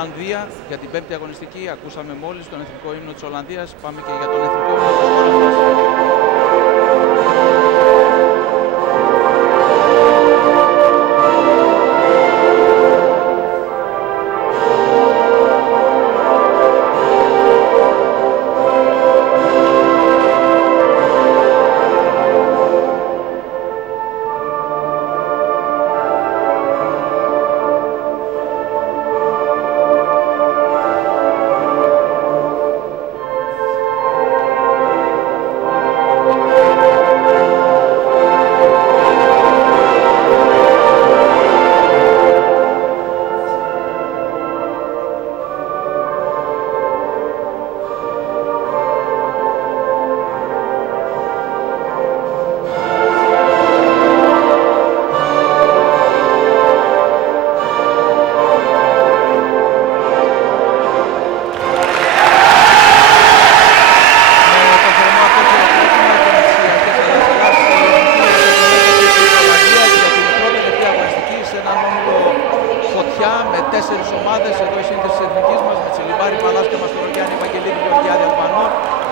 Ολλανδία για την πέμπτη αγωνιστική. Ακούσαμε μόλις τον εθνικό ύμνο της Ολλανδίας. Πάμε και για τον εθνικό ύμνο της χώρας μας.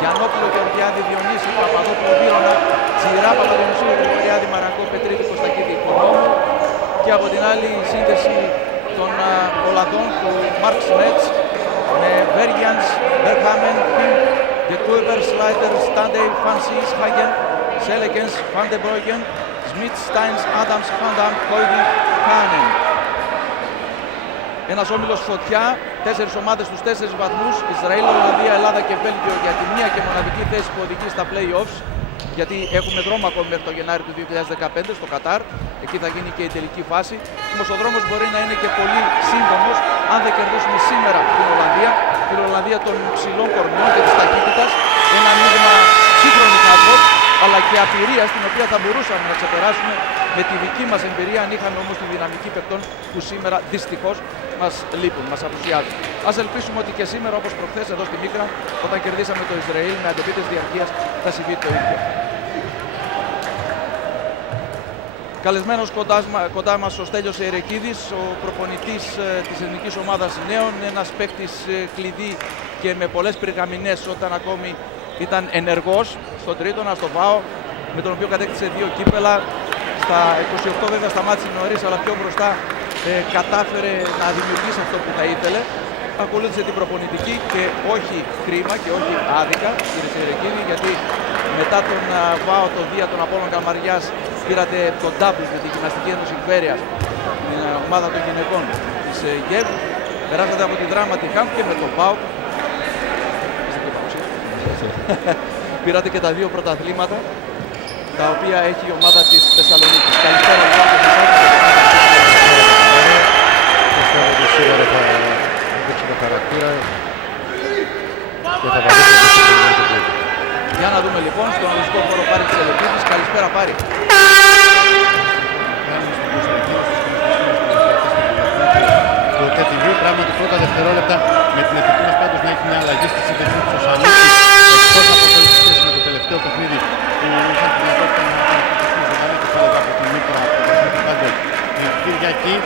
Γιαννόπουλο Γεωργιάδη, Διονύση Παπαδόπουλο Βύρωνα, Τζιρά Παπαδημουσίου Γρηγοριάδη, Μαρακό Πετρίδη Κωστακίδη Οικονόμου. Και από την άλλη η σύνδεση των Ολλανδών του Μάρκ Σμέτς με Βέργιανς, Μπερχάμεν, Πιμ, Δεκούιπερ, Σλάιτερ, Στάντεϊ, Φανσίς, Χάγεν, Σέλεκενς, Φαντεμπρόγεν, Σμιτ, Στάινς, Άνταμς, Φαντάμ, Κόιδι, Κάνεν. Ένας όμιλος φωτιά, 4 ομάδες στους 4 βαθμούς, Ισραήλ, Ολλανδία, Ελλάδα και Βέλγιο για τη μία και μοναδική θέση που οδηγεί στα play-offs, γιατί έχουμε δρόμο ακόμη μέχρι το Γενάρη του 2015 στο Κατάρ, εκεί θα γίνει και η τελική φάση. Όμως ο δρόμος μπορεί να είναι και πολύ σύντομος αν δεν κερδίσουμε σήμερα την Ολλανδία των ψηλών κορμιών και της ταχύτητας, ένα μείγμα σύγχρονου handball, αλλά και απειρία στην οποία θα μπορούσαμε να ξεπεράσουμε με τη δική μας εμπειρία, αν είχαμε όμως τη δυναμική παικτών που σήμερα δυστυχώς μας λείπουν, μας απουσιάζουν. Ας ελπίσουμε ότι και σήμερα, όπως προχθές εδώ στη Μίκρα, όταν κερδίσαμε το Ισραήλ με αντεπίτες διαρκείας, θα συμβεί το ίδιο. Καλεσμένος κοντά μας ο Στέλιος Ερεκίδης, ο προπονητής της εθνικής ομάδας νέων, ένας παίκτης κλειδί και με πολλές πυρκαμηνές όταν ακόμη ήταν ενεργός στον Τρίτονα, στο ΒΑΟ, με τον οποίο κατέκτησε 2 κύπελα. Στα 28 βέβαια σταμάτησε νωρίς, αλλά πιο μπροστά κατάφερε να δημιουργήσει αυτό που θα ήθελε. Ακολούθησε την προπονητική και όχι κρίμα και όχι άδικα, κύριε Σερεκίδη, γιατί μετά τον ΒΑΟ, το Δία, τον Απόλλων Καλαμαριάς, πήρατε τον double με τη Γυμναστική Ένωση Ιμπέριας, την ομάδα των γυναικών της ΓΕΒ. Περάσατε από τη Δράμα τη ΧΑΜ και με τον ΠΑΟ. Πήρατε και τα 2 πρωταθλήματα, τα οποία έχει η ομάδα της Θεσσαλονίκης. Καλησπέρα λοιπόν και σας πιστεύω ότι σήμερα θα δείξει το χαρακτήρα και θα βαδίσουμε και στην ελληνική πλέον. Για να δούμε λοιπόν στον αγωνιστικό χώρο Πάρη της Ελεπίδης. Καλησπέρα Πάρη. Το ΤΕΤΙΒ πράγματι πρώτα δευτερόλεπτα με την εθνική μας πάντως να έχει μια αλλαγή στη σύνδεση του Σωσανίκη, εκτός από το σχέση με το τελευταίο παιχνίδι που είχαν τη δυνατότητα να παρακολουθήσουν ζωντανά και θα λέγα από την Μίκρα από το παιχνίδι πάντως την Κυριακή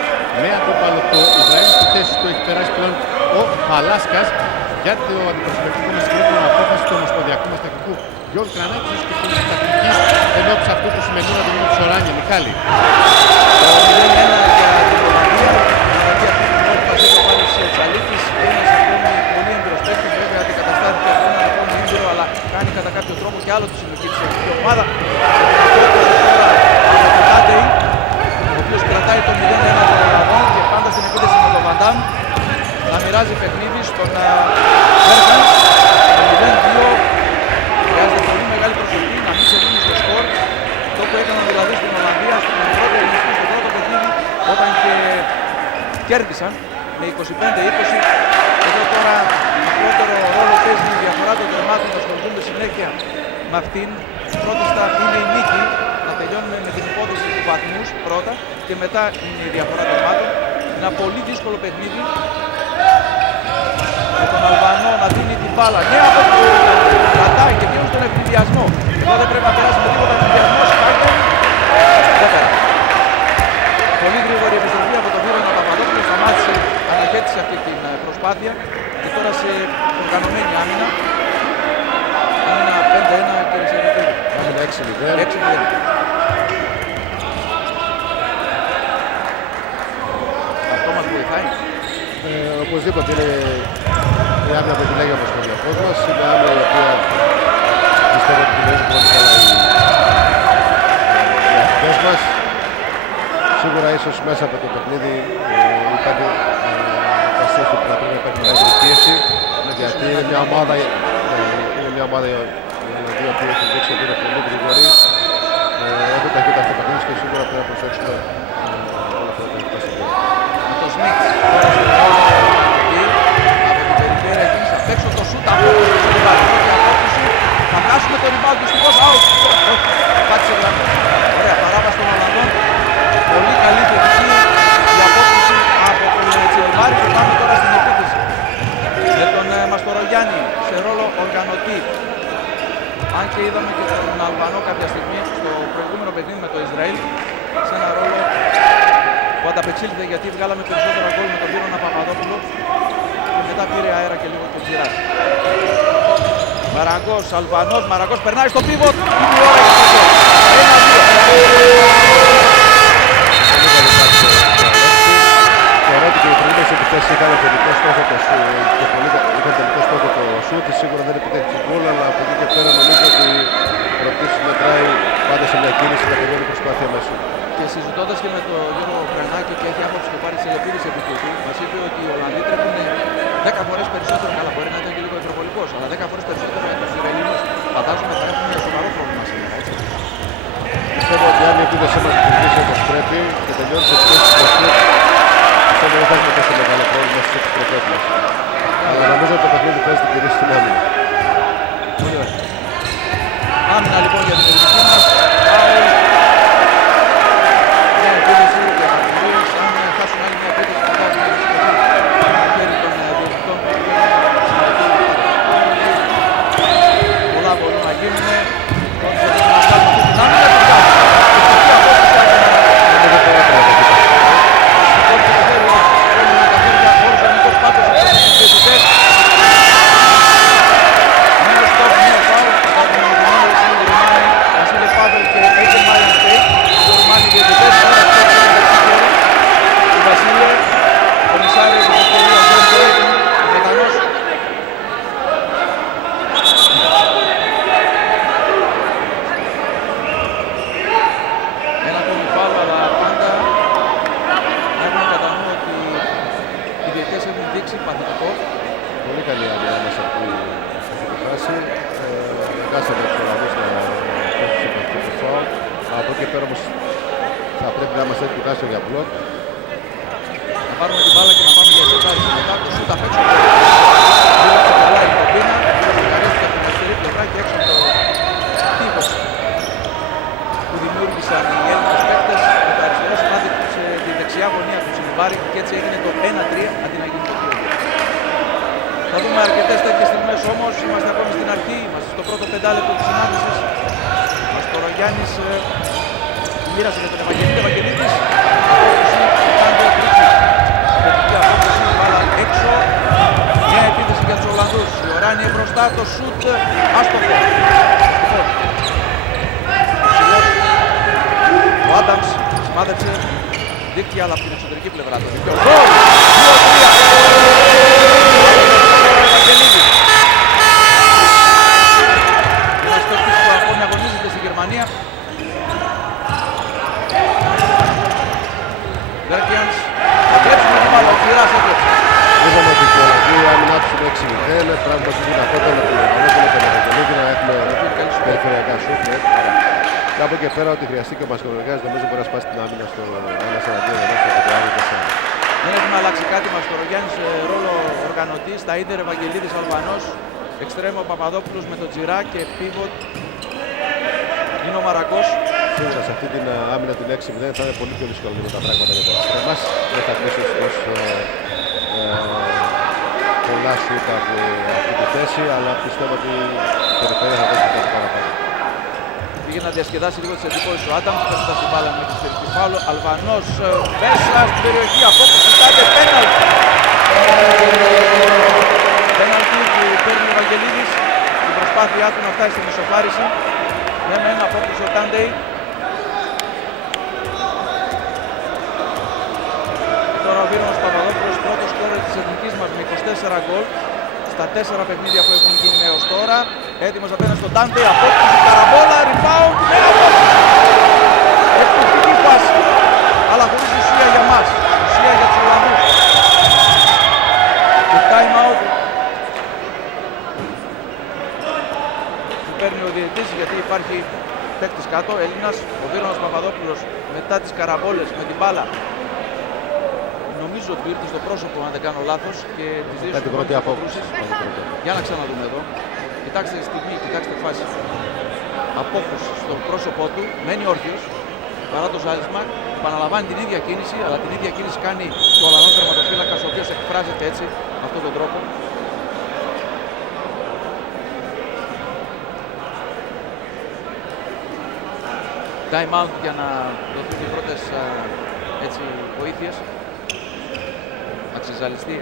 με αντίπαλο το Ισραήλ. Στη θέση του έχει περάσει πλέον ο Παλάσκας για το αντιπροσωπευτικό μας συγκεκριμένο απόφαση του Ομοσπονδιακού μας Τακτικού Γιώργου Κρανάκης και της τακτικής ενόψης αυτού του σημερινού αντιμετώπιση της Οράνια. Μιχάλη. Το 0-1 για την Ολλανδία. Τσαλίκης, ένας ακόμη πολύ έμπειρος παίκτης, βέβαια αντικαταστάθηκε από έναν ακόμη έμπειρο, αλλά κάνει κατά κάποιο τρόπο και άλλο τη συμμετοχή της εθνική ομάδα. Ο Τάντεϊ, ο οποίος κρατάει το 0-1 των Ολλανδών και πάντα στην επίθεση με τον Βαντάμ, να μοιράζει παιχνίδι στον Βέρχαν. Το 0-2 χρειάζεται πολύ μεγάλη προσοχή να μην σε δίνει στο σκορ. Το που έκαναν δηλαδή στην Ολλανδία στο πρώτο παιχνίδι, όταν και κέρδισαν με 25-20. Εδώ τώρα μικρότερο ρόλο παίζει η διαφορά των τερμάτων, θα ασχοληθούμε συνέχεια με αυτήν. Πρώτη είναι η νίκη, να τελειώνουμε με την υπόθεση του βαθμούς πρώτα και μετά είναι η διαφορά τερμάτων. Ένα πολύ δύσκολο παιχνίδι με τον Αλβανό να δίνει την μπάλα. Ναι, από το κρατάει και βγαίνουν στον ευνηδιασμό. Εδώ δεν πρέπει να περάσει με τίποτα ευνηδιασμός. Δεν πέρασε. Πολύ γρήγορη επιστροφή από τον Βύρωνα Παπαδόπουλο, σταμάτησε, αναχέτησε αυτή την προσπάθεια και τώρα σε οργανωμένη άμυνα. Άμυνα 5-1 και σε ρεπίδι. Άμυνα 6-0. Αυτό μας βοηθάει. Οπωσδήποτε είναι η άμυνα που επιλέγει ο Ομοσπονδιακός μας. Είναι άμυνα η οποία πιστεύω ότι επιλέγει πολύ καλά οι αρχές μας. Σίγουρα ίσως μέσα από το παιχνίδι υπάρχει που θα πρέπει να υπάρχει μεγαλύτερη πίεση, γιατί είναι μια ομάδα η οποία έχει δείξει ότι είναι πολύ γρήγορη, έχουν ταχύτητα στο παιχνίδι και σίγουρα πρέπει να προσέξουμε όλα αυτά τα έχει σημεία. Με το Σμιτς τώρα στο ρόλο από την περιφέρεια εκείνης απ' έξω το σούτ από το Σμιτς και απόκτηση. Θα χάσουμε το rebound δυστυχώς, out! Όχι, πάτησε γραμμή. Ωραία, παράβαση των Ολλανδών. Πολύ καλή θετική η απόκτηση από τον Τσιλιμπάρη και πάμε τώρα στην επίθεση. Με τον Μαστορογιάννη σε ρόλο οργανωτή. Αν και είδαμε και τον Αλβανό κάποια στιγμή στο προηγούμενο παιχνίδι με το Ισραήλ σε ένα ρόλο που ανταπεξήλθε, γιατί βγάλαμε περισσότερα γκολ με τον Βύρωνα Παπαδόπουλο και μετά πήρε αέρα και λίγο και Τζιράς. Μαραγκός, Αλβανός, Μαραγκός περνάει στο πίβοτ. Είναι η ώρα για το γκολ. 1-2. Θεωρώ ότι και οι προηγούμενες επιθέσεις είχαν τελικό στόχο το σούτ. Σίγουρα δεν επιτέχει γκολ, αλλά από εκεί και πέρα νομίζω ότι προτίθεται μετράει πάντα σε μια κίνηση να τελειώνει προσπάθεια μέσω. Και συζητώντας και με τον Γιώργο Κρανάκη και έχει άποψη και πάρει σε Ελεπίδης επί τούτου, μας είπε ότι οι Ολλανδοί τρέχουν 10 φορές περισσότερο, καλά μπορεί να ήταν και λίγο υπερβολικός, αλλά 10 φορές περισσότερο για τους Ισραηλινούς. Φαντάζομαι θα έχουν σοβαρό πρόβλημα σήμερα, έτσι. Πιστεύω ότι αν η επίδεσή μας λειτουργήσει όπως πρέπει και τελειώνει σε σχέση με το σούτ, πιστεύω δεν θα έχουμε τόσο μεγάλο πρόβλημα στις επιστροφές μας. Αλλά νομίζω ότι το παιχνίδι παίζει την κυρίση στην άμυνα. Πολύ ωραία. Άμυνα λοιπόν για την ελληνική μας. Μια επίδεση για τους Βουλίες. Αν χάσουν άλλη μια επίδεση που θα βγουν στο χέρι των διοικητών. Πολλά μπορούν να γίνουν. Πρώτοι θα δείχνουν να βγάλουν αυτή την άμυνα και βγάλουν. Πολύ καλή άμυνα μέσα από αυτή τη φάση. Κάσαμε τους Ολλανδούς να πέφτουν σε αυτό το φάουλ. Από εκεί πέρα όμως θα πρέπει να είμαστε έτοιμοι για μπλοκ. Να πάρουμε την μπάλα και να πάμε για εσωτερική μετά το σούτ απ' έξω. Διώξε καλά η κομπίνα, ευχαρίστηκε από την αριστερή πλευρά και έξω το τείχος που δημιούργησαν οι Έλληνες παίκτες. Με το αριστερό σημάδι σε τη δεξιά γωνία του Τσιλιμπάρη και έτσι έγινε το 1-3 αντί να γίνει το 2. Θα δούμε αρκετές τέτοιες στιγμές όμως, είμαστε ακόμη στην αρχή, είμαστε στο πρώτο πεντάλεπτο της συνάντησης. Ο Μαστορογιάννης μοίρασε με τον Ευαγγελίδη, Ευαγγελίδης. Θετική απόκριση, μπάλα έξω. Μια επίθεση για τους Ολλανδούς. Η Οράνιε μπροστά, το σούτ άστοχο. Ο Άνταμς σημάδεψε δίκτυα αλλά από την εξωτερική πλευρά του. Γκολ! 2-3. Ένας παίκτης που ακόμη αγωνίζεται στη Γερμανία. Βέρκιανς, θα κλέψει με την μπάλα, ο Κυράς έκλεψε. Είδαμε ότι η Ολλανδοί άμυνά τους είναι 6-0, πράγμα που δυνατότητα με τον Ολλανδό και με τον Ευαγγελίδη να έχουμε περιφερειακά σούτ. Και από εκεί πέρα ότι χρειαστεί και ο Μαστορογιάννης νομίζω μπορεί να σπάσει την άμυνα στο 1-4-2. Δεν έχουμε αλλάξει κάτι. Μαστορογιάννης ρόλο οργανωτής, τα ίντερ Ευαγγελίδης Αλβανός, εξτρέμο Παπαδόπουλος με τον Τζιρά και πίβοτ είναι ο Μαραγκός. Σίγουρα σε αυτή την άμυνα την 6-0 θα είναι πολύ πιο δύσκολο με τα πράγματα για το εμάς. Δεν θα κλείσει τόσο πολλά σούτ από αυτή τη θέση, αλλά πιστεύω ότι η περιφέρεια θα δώσει κάτι παραπάνω. Πήγε να διασκεδάσει λίγο τις εντυπώσεις ο Άνταμς, παίρνοντας την μπάλα με τη σφαιρική φάουλο. Αλβανός μέσα στην περιοχή, απόκριση τάγκε, πέναλτι. Πέναλτι που παίρνει ο Ευαγγελίδης, την προσπάθειά του να φτάσει στην ισοφάριση. Ναι με ένα απόκριση ο Τάντεϊ. Τώρα ο Βίρονος Παπαδόπουλος, πρώτος σκόρερ της εθνικής μας με 24 γκολ στα 4 παιχνίδια που έχουν γίνει έως τώρα. Έτοιμος απέναντι στον Τάντεϊ, απόκριση, καραμπόλα, rebound, με απόκριση. Εκπληκτική πάση, αλλά χωρίς ουσία για μας, ουσία για τους Ολλανδούς. Το time out που παίρνει ο διαιτητής γιατί υπάρχει παίκτης κάτω, Έλληνας, ο Βίρονος Παπαδόπουλος μετά τις καραμπόλες με την μπάλα. Νομίζω ότι ήρθε στο πρόσωπο, αν δεν κάνω λάθος, και τις δύο πρώτη απόκριση. Για να ξαναδούμε εδώ. Κοιτάξτε τη στιγμή, κοιτάξτε φάση. Απόκριση στο πρόσωπό του, μένει όρθιος, παρά το ζάλισμα, επαναλαμβάνει την ίδια κίνηση, αλλά την ίδια κίνηση κάνει και ο Ολλανδός τερματοφύλακας, ο οποίος εκφράζεται έτσι, με αυτόν τον τρόπο. Time out για να δοθούν οι πρώτες βοήθειες. Να ξεζαλιστεί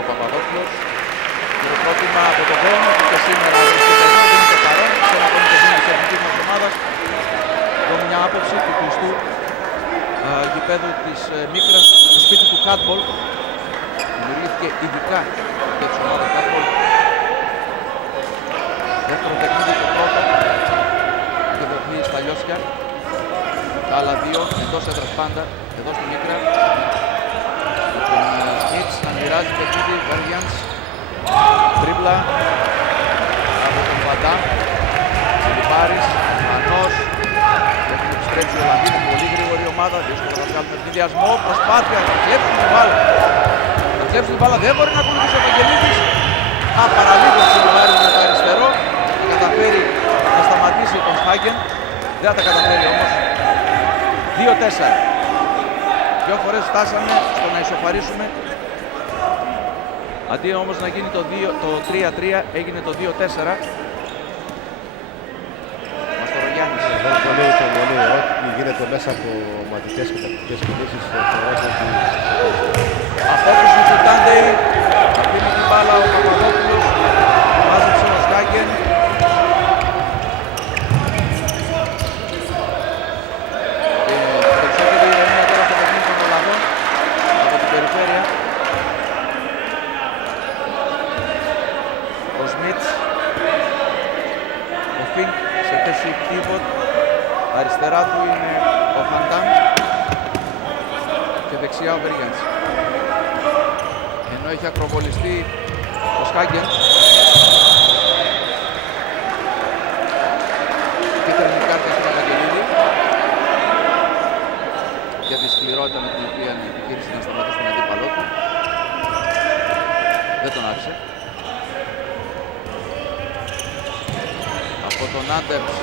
ο Παπαδόπουλος. Χειροκρότημα από τον κόσμο που και σήμερα βρίσκεται εδώ, δεν είναι παρόν σε ένα ακόμη παιχνίδι της εθνικής μας ομάδας. Εδώ μια άποψη του κλειστού γηπέδου της Μίκρας στο σπίτι του handball. Δημιουργήθηκε ειδικά για τις ομάδες handball. Δεύτερο παιχνίδι, το πρώτο και το παιχνίδι στα Λιώσια. Τα άλλα δύο εντός έδρας πάντα, εδώ στη Μίκρα. Με τον Σμιτς να μοιράζει παιχνίδι, Βέργιανς, τρίπλα από τον Βαντάμ, Σιλιπάρης, Μανός. Έχουν επιστρέψει ο Ολλανδοί, είναι πολύ γρήγορη ομάδα, δύσκολα θα βγάλουν ευνηδιασμό, προσπάθεια, θα κλέψουν την μπάλα. Θα κλέψουν την μπάλα, δεν μπορεί να ακολουθήσει ο Βαγγελίδης. Παραλίγο ο Σιλιπάρης με το αριστερό, θα καταφέρει να σταματήσει τον Χάγκεν, δεν θα τα καταφέρει όμως. 2-4. Δύο φορές φτάσαμε στο να ισοφαρίσουμε. Αντί όμως να γίνει το 3-3, έγινε το 2-4. Μαστορογιάννης. Δεν πολύ υπομονή, ό,τι γίνεται μέσα από ομαδικές και τακτικές κινήσεις. Απόκριση του Τάντεϊ. Αφήνει την μπάλα ο Παπαδόπουλος. Μάζεψε ο Σκάγκεν. Περισσότερη ηρεμία τώρα στο παιχνίδι των Ολλανδών από την περιφέρεια. Ο Σμιτς. Ο Φινκ σε θέση pivot. Αριστερά του είναι ο Φαντάμ και δεξιά ο Βέργιανς. Ενώ έχει ακροβολιστεί ο Σκάγκεν. Κίτρινη κάρτα στον Ευαγγελίδη για τη σκληρότητα με την οποία επιχείρησε να σταματήσει τον αντίπαλό του. Δεν τον άφησε. Από τον Άντερς,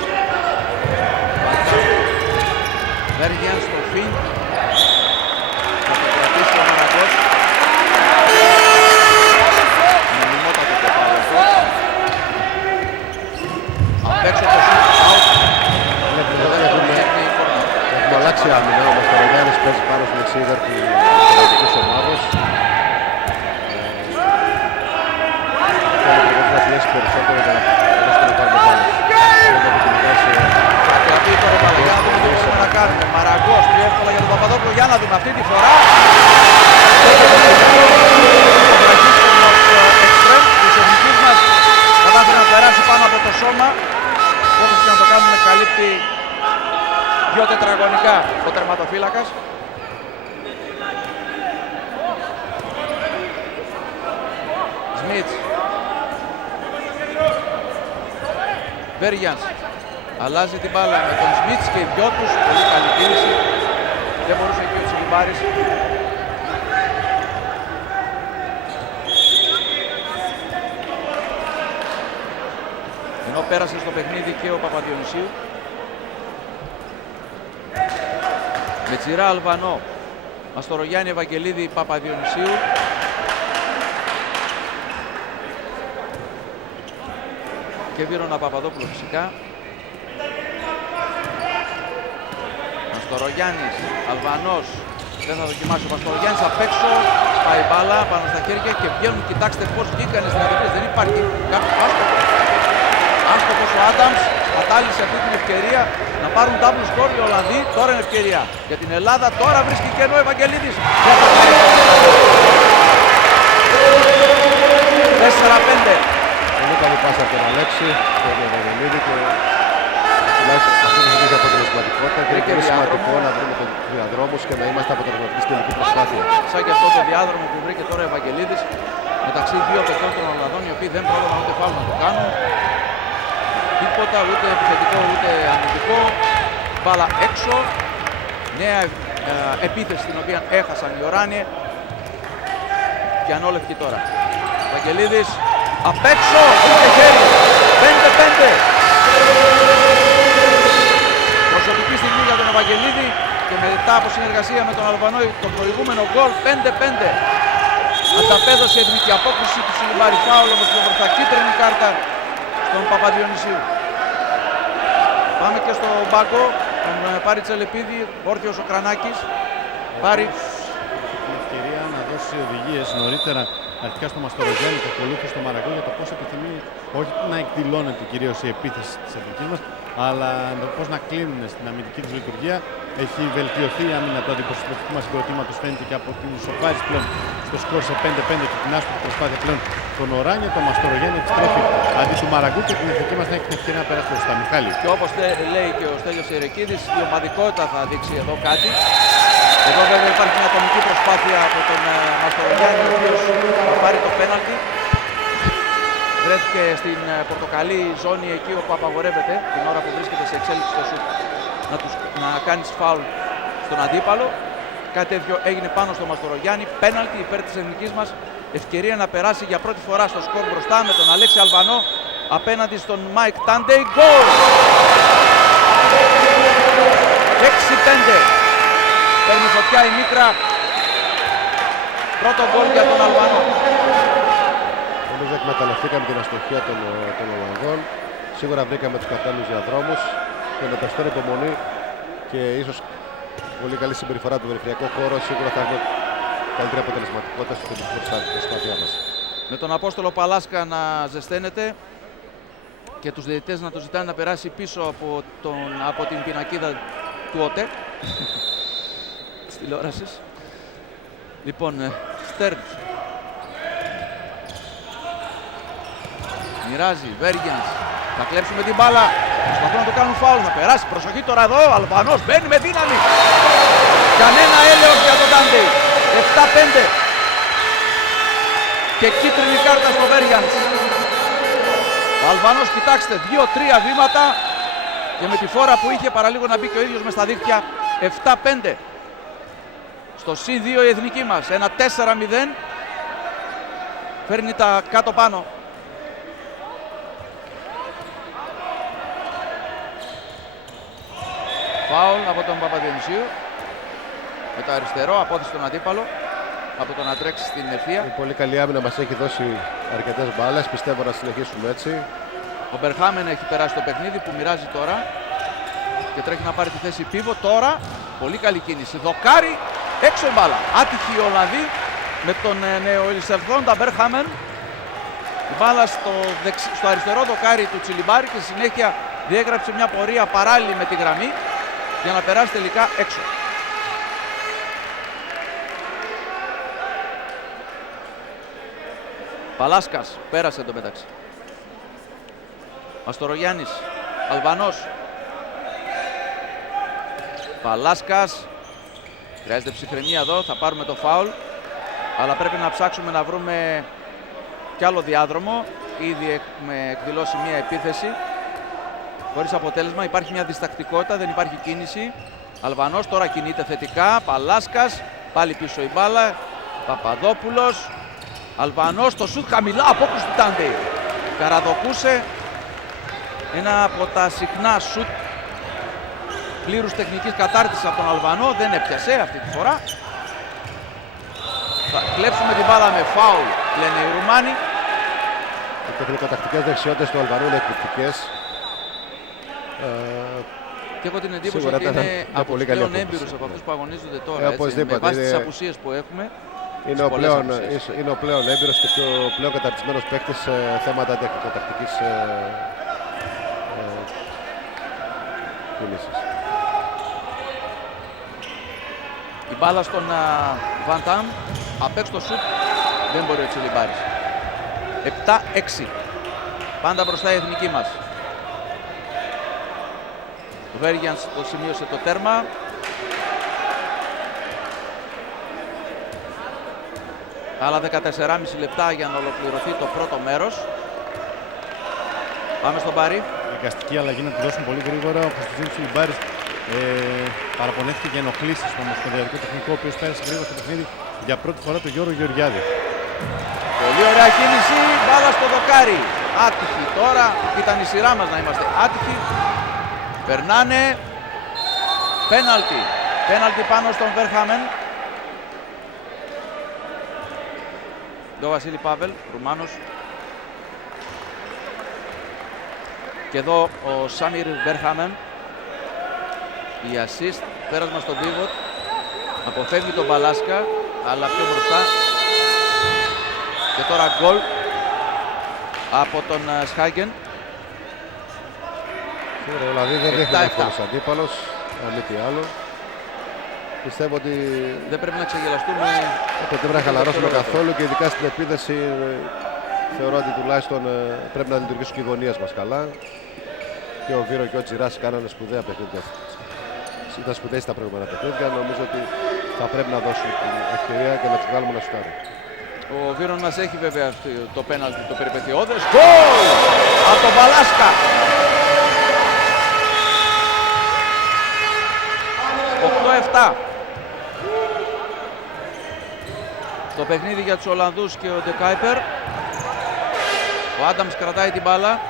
Βέργιανς στο Φιν. Θα τον κρατήσει ο Μαραγκός. Είναι μνημότατο κεφάλι αυτό. Απ' έξω το σουτ, out. Έχουμε αλλάξει άμυνα, ο Μαστορογιάννης παίζει πάνω στην εξίδα του κρατικής ομάδος. Θέλει να πιέσει περισσότερο για να μπορέσουμε να πάρουμε πάνω. Θα κρατεί τώρα η μπάλα, για να δούμε τι μπορούμε να κάνουμε. Μαραγκός, πιο εύκολα για τον Παπαδόπουλο, για να δούμε αυτή τη φορά. Ο βραχίστερος εξτρέμ της εθνικής μας κατάφερε να περάσει πάνω από το σώμα. Όπως και να το κάνουμε, καλύπτει 2 τετραγωνικά ο τερματοφύλακας. Σμιτς. Βέργιανς αλλάζει την μπάλα με τον Σμιτς και οι δυο τους. Πολύ καλή κίνηση. Δεν μπορούσε και ο Τσιλιμπάρης. Ενώ πέρασε στο παιχνίδι και ο Παπαδιονυσίου. Με Τσιρά Αλβανό, Μαστορογιάννη, Ευαγγελίδη, Παπαδιονυσίου. Και Βύρωνα Παπαδόπουλο φυσικά. Μαστορογιάννης, Αλβανός. Δεν θα δοκιμάσει ο Μαστορογιάννης απ' έξω. Πάει μπάλα πάνω στα χέρια και βγαίνουν. Κοιτάξτε πώς βγήκανε στην αντεπίθεση. Δεν υπάρχει κάποιο άστοχος. Άστοχος ο Άνταμς. Κατάλησε αυτή την ευκαιρία να πάρουν double score οι Ολλανδοί. Τώρα είναι ευκαιρία για την Ελλάδα. Τώρα βρίσκει κενό ο Ευαγγελίδης. 4-5. Πολύ καλή πάσα από τον Αλέξη, τον Ευαγγελίδη και τουλάχιστον αυτό θα δείξει αποτελεσματικότητα και είναι πολύ σημαντικό να βρούμε τους διαδρόμους και να είμαστε αποτελεσματικοί στην τελική προσπάθεια. Σαν και αυτό το διάδρομο που βρήκε τώρα ο Ευαγγελίδης μεταξύ δύο παιχτών των Ολλανδών, οι οποίοι δεν πρόλαβαν ούτε φάουλ να το κάνουν. Τίποτα, ούτε επιθετικό ούτε αμυντικό. Μπάλα έξω. Νέα επίθεση την οποία έχασαν οι Οράνιοι. Και ανόλευκοι τώρα. Ευαγγελίδης απ' έξω, ούτε χέρι. 5-5. Προσωπική στιγμή για τον Ευαγγελίδη και μετά από συνεργασία με τον Αλβανό το προηγούμενο γκολ 5-5. Ανταπέδωσε η εθνική απόκριση του Σιλιμπάρη, φάουλ όμως και μπροστά κίτρινη κάρτα στον Παπαδιονυσίου. Πάμε και στο μπάκο, τον Πάρη Τσελεπίδη, όρθιος ο Κρανάκης. Πάρη. Την ευκαιρία να δώσει οδηγίες νωρίτερα αρχικά στο Μαστορογιάννη και ακολούθησε στο Μαραγκό για το πώς επιθυμεί όχι να εκδηλώνεται κυρίως η επίθεση της εθνικής μας, αλλά πώς να κλείνουν στην αμυντική της λειτουργία. Έχει βελτιωθεί η άμυνα του αντιπροσωπευτικού μας συγκροτήματος, φαίνεται και από την ισοφάριση πλέον στο σκορ σε 5-5 και την άσπρη προσπάθεια πλέον στον Οράνιο. Το Μαστορογιάννη επιστρέφει αντί του Μαραγκού και την εθνική μας να έχει την ευκαιρία να περάσει μπροστά. Μιχάλη. Και όπως λέει και ο Στέλιος Ιερεκίδης, η ομαδικότητα θα δείξει εδώ κάτι. Εδώ βέβαια υπάρχει μια ατομική προσπάθεια από τον Μαστορογιάννη, ο οποίος θα πάρει το πέναλτι. Βρέθηκε στην πορτοκαλί ζώνη εκεί όπου απαγορεύεται την ώρα που βρίσκεται σε εξέλιξη στο σουτ να κάνεις φάουλ στον αντίπαλο. Κάτι τέτοιο έγινε πάνω στο Μαστορογιάννη. Πέναλτι υπέρ της εθνικής μας. Ευκαιρία να περάσει για πρώτη φορά στο σκορ μπροστά με τον Αλέξη Αλβανό απέναντι στον Μάικ Τάντεϊ. Γκολ! 6-5. Παίρνει φωτιά η Μίκρα. Πρώτο γκολ για τον Αλβανό. Νομίζω εκμεταλλευτήκαμε την αστοχία των Ολλανδών. Σίγουρα βρήκαμε τους κατάλληλους διαδρόμους και με περισσότερη υπομονή και ίσως πολύ καλή συμπεριφορά του περιφερειακού χώρο. Σίγουρα θα έχουμε καλύτερη αποτελεσματικότητα στην προσπάθειά μας. Με τον Απόστολο Παλάσκα να ζεσταίνεται και τους διαιτητές να το ζητάνε να περάσει πίσω από την πινακίδα του ΟΤΕ της τηλεόρασης. Λοιπόν, Στέρντ μοιράζει, Βέργενς θα κλέψουμε την μπάλα, προσπαθούν να το κάνουν φάουλ, θα περάσει, προσοχή τώρα εδώ, ο Αλβανός μπαίνει με δύναμη, κανένα έλεος για τον Τάντι. 7-5 και κίτρινη κάρτα στο Βέργενς. Ο Αλβανός, κοιτάξτε, 2-3 βήματα και με τη φόρα που είχε παραλίγο να μπει και ο ίδιος μες στα δίχτυα. 7-5 στο C2 η εθνική μας, ένα 4-0 φέρνει τα κάτω πάνω. Φάουλ από τον Παπαδιονυσίου με το αριστερό, απόθεση τον αντίπαλο από το να τρέξει στην ευθεία. Η πολύ καλή άμυνα μας έχει δώσει αρκετές μπάλες, πιστεύω να συνεχίσουμε έτσι. Ο Μπερχάμεν έχει περάσει το παιχνίδι που μοιράζει τώρα και τρέχει να πάρει τη θέση πίβο. Τώρα πολύ καλή κίνηση, δοκάρι, έξω η μπάλα. Άτυχη οι Ολλανδοί με τον νεοεισερθόντα Μπερχάμεν. Η μπάλα στο αριστερό δοκάρι του Τσιλιμπάρη και στη συνέχεια διέγραψε μια πορεία παράλληλη με τη γραμμή για να περάσει τελικά έξω. Παλάσκας πέρασε εντωμεταξύ. Μαστορογιάννης, Αλβανός. Παλάσκας. Χρειάζεται ψυχραιμία εδώ, θα πάρουμε το φάουλ. Αλλά πρέπει να ψάξουμε να βρούμε κι άλλο διάδρομο. Ήδη έχουμε εκδηλώσει μια επίθεση. Χωρίς αποτέλεσμα, υπάρχει μια διστακτικότητα, δεν υπάρχει κίνηση. Αλβανός τώρα κινείται θετικά. Παλάσκας, πάλι πίσω η μπάλα. Παπαδόπουλος. Αλβανός, το σουτ χαμηλά, απόκρουση του Τάντι. Καραδοκούσε. Ένα από τα συχνά σουτ πλήρους τεχνικής κατάρτισης από τον Αλβανό. Δεν έπιασε αυτή τη φορά. Θα κλέψουμε την μπάλα με φάουλ, λένε οι Ρουμάνοι. Οι τεχνικοτακτικές δεξιότητες του Αλβανού είναι εκπληκτικές. Και έχω την εντύπωση ότι είναι από τους πλέον έμπειρους από αυτούς που αγωνίζονται τώρα. Με βάση τις απουσίες που έχουμε. Είναι ο πλέον έμπειρος και πλέον καταρτισμένος παίκτης σε θέματα τεχνικοτακτικής κίνησης. Η μπάλα στον Βαντάμ, απ' έξω το σουτ, δεν μπορεί ο Τσιλιμπάρης. 7-6. Πάντα μπροστά η εθνική μας. Ο Βέργιανς το σημείωσε το τέρμα. Άλλα 14,5 λεπτά για να ολοκληρωθεί το πρώτο μέρος. Πάμε στον Πάρη. Εγκαστική αλλαγή να τη δώσουν πολύ γρήγορα. Ο Κωνσταντίνος Τσιλιμπάρης παραπονέθηκε για ενοχλήσεις στο Ομοσπονδιακό Τεχνικό, ο οποίος πέρασε γρήγορα στο παιχνίδι για πρώτη φορά τον Γιώργο Γεωργιάδη. Πολύ ωραία κίνηση, μπάλα στο δοκάρι. Άτυχη τώρα, ήταν η σειρά μας να είμαστε άτυχοι. Περνάνε. Πέναλτι. Πέναλτι πάνω στον Βέρχαμεν. Το Βασίλη Πάβελ, Ρουμάνος. Και εδώ ο Σάμιρ Βέρχαμεν. Η assist, πέρασμα στον pivot. Αποφεύγει τον Παλάσκα, αλλά πιο μπροστά. Και τώρα γκολ από τον Σχάγεν. Σίγουρα ο Ολλανδοί δεν δείχνει εύκολος αντίπαλος, αν μη τι άλλο. Πιστεύω ότι δεν πρέπει να ξεγελαστούμε. δεν πρέπει να χαλαρώσουμε καθόλου και ειδικά στην επίδεση θεωρώ ότι τουλάχιστον πρέπει να λειτουργήσουν και οι γωνίες μας καλά. Και ο Βίρο και ο Τζιράς κάνανε σπουδαία παιχνίδια. Ήταν σπουδαίοι στα προηγούμενα παιχνίδια. Νομίζω ότι θα πρέπει να δώσουν την ευκαιρία και να τους βγάλουμε να σουτάρουν. Ο Βίρονας έχει βέβαια το πέναλτι το περιπετειώδες. Γκολ από τον Παλάσκα. 8-7. Το παιχνίδι για τους Ολλανδούς και ο Ντεκάιπερ. Ο Άνταμς κρατάει την μπάλα.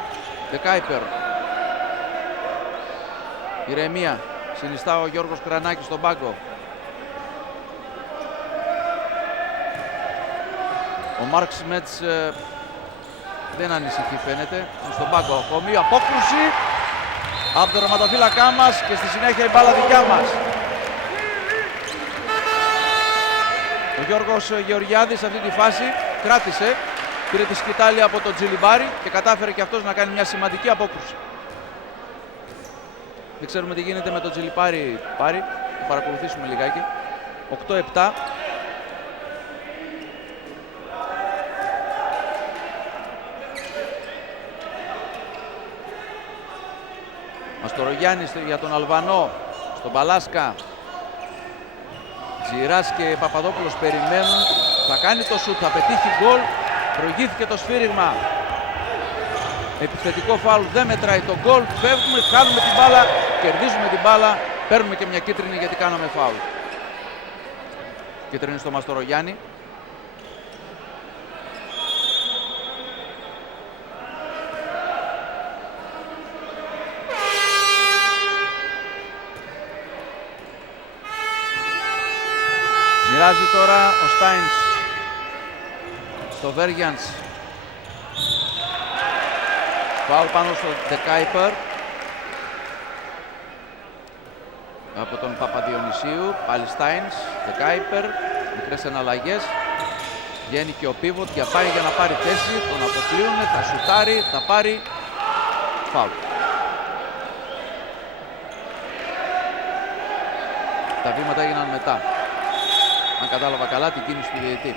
Ντεκάιπερ. Ηρεμία. Συνιστά ο Γιώργος Κρανάκης στον πάγκο. Ο Μάρκ Σμέτς δεν ανησυχεί φαίνεται. Είναι στον πάγκο ακόμη. Απόκρουση από τον ρωματοφύλακά μας και στη συνέχεια η μπάλα δικιά μας. Ο Γιώργος Γεωργιάδης σε αυτή τη φάση κράτησε, πήρε τη σκητάλη από τον Τζιλιμπάρη και κατάφερε και αυτός να κάνει μια σημαντική απόκρουση. Δεν ξέρουμε τι γίνεται με τον Τζιλιμπάρη, θα παρακολουθήσουμε λιγάκι. 8-7. Μαστορογιάννης για τον Αλβανό, στον Παλάσκα. Τζιράς και Παπαδόπουλος περιμένουν. Θα κάνει το σουτ, θα πετύχει γκολ. Προηγήθηκε το σφύριγμα. Επιθετικό φάουλ, δεν μετράει το γκολ. Φεύγουμε, χάνουμε την μπάλα, κερδίζουμε την μπάλα. Παίρνουμε και μια κίτρινη γιατί κάναμε φάουλ. Κίτρινη στο Μαστορογιάννη. Μοιράζει τώρα ο Στάινς στο Βέργιανς. Φάουλ πάνω στο Ντεκάιπερ από τον Παπαδιονυσίου. Πάλι Στάινς, Ντεκάιπερ, μικρές εναλλαγές. Βγαίνει και ο πίβοτ για πάει για να πάρει θέση. Τον αποκλείουνε, θα σουτάρει, θα πάρει φάουλ. Τα βήματα έγιναν μετά. Αν κατάλαβα καλά την κίνηση του διαιτητή.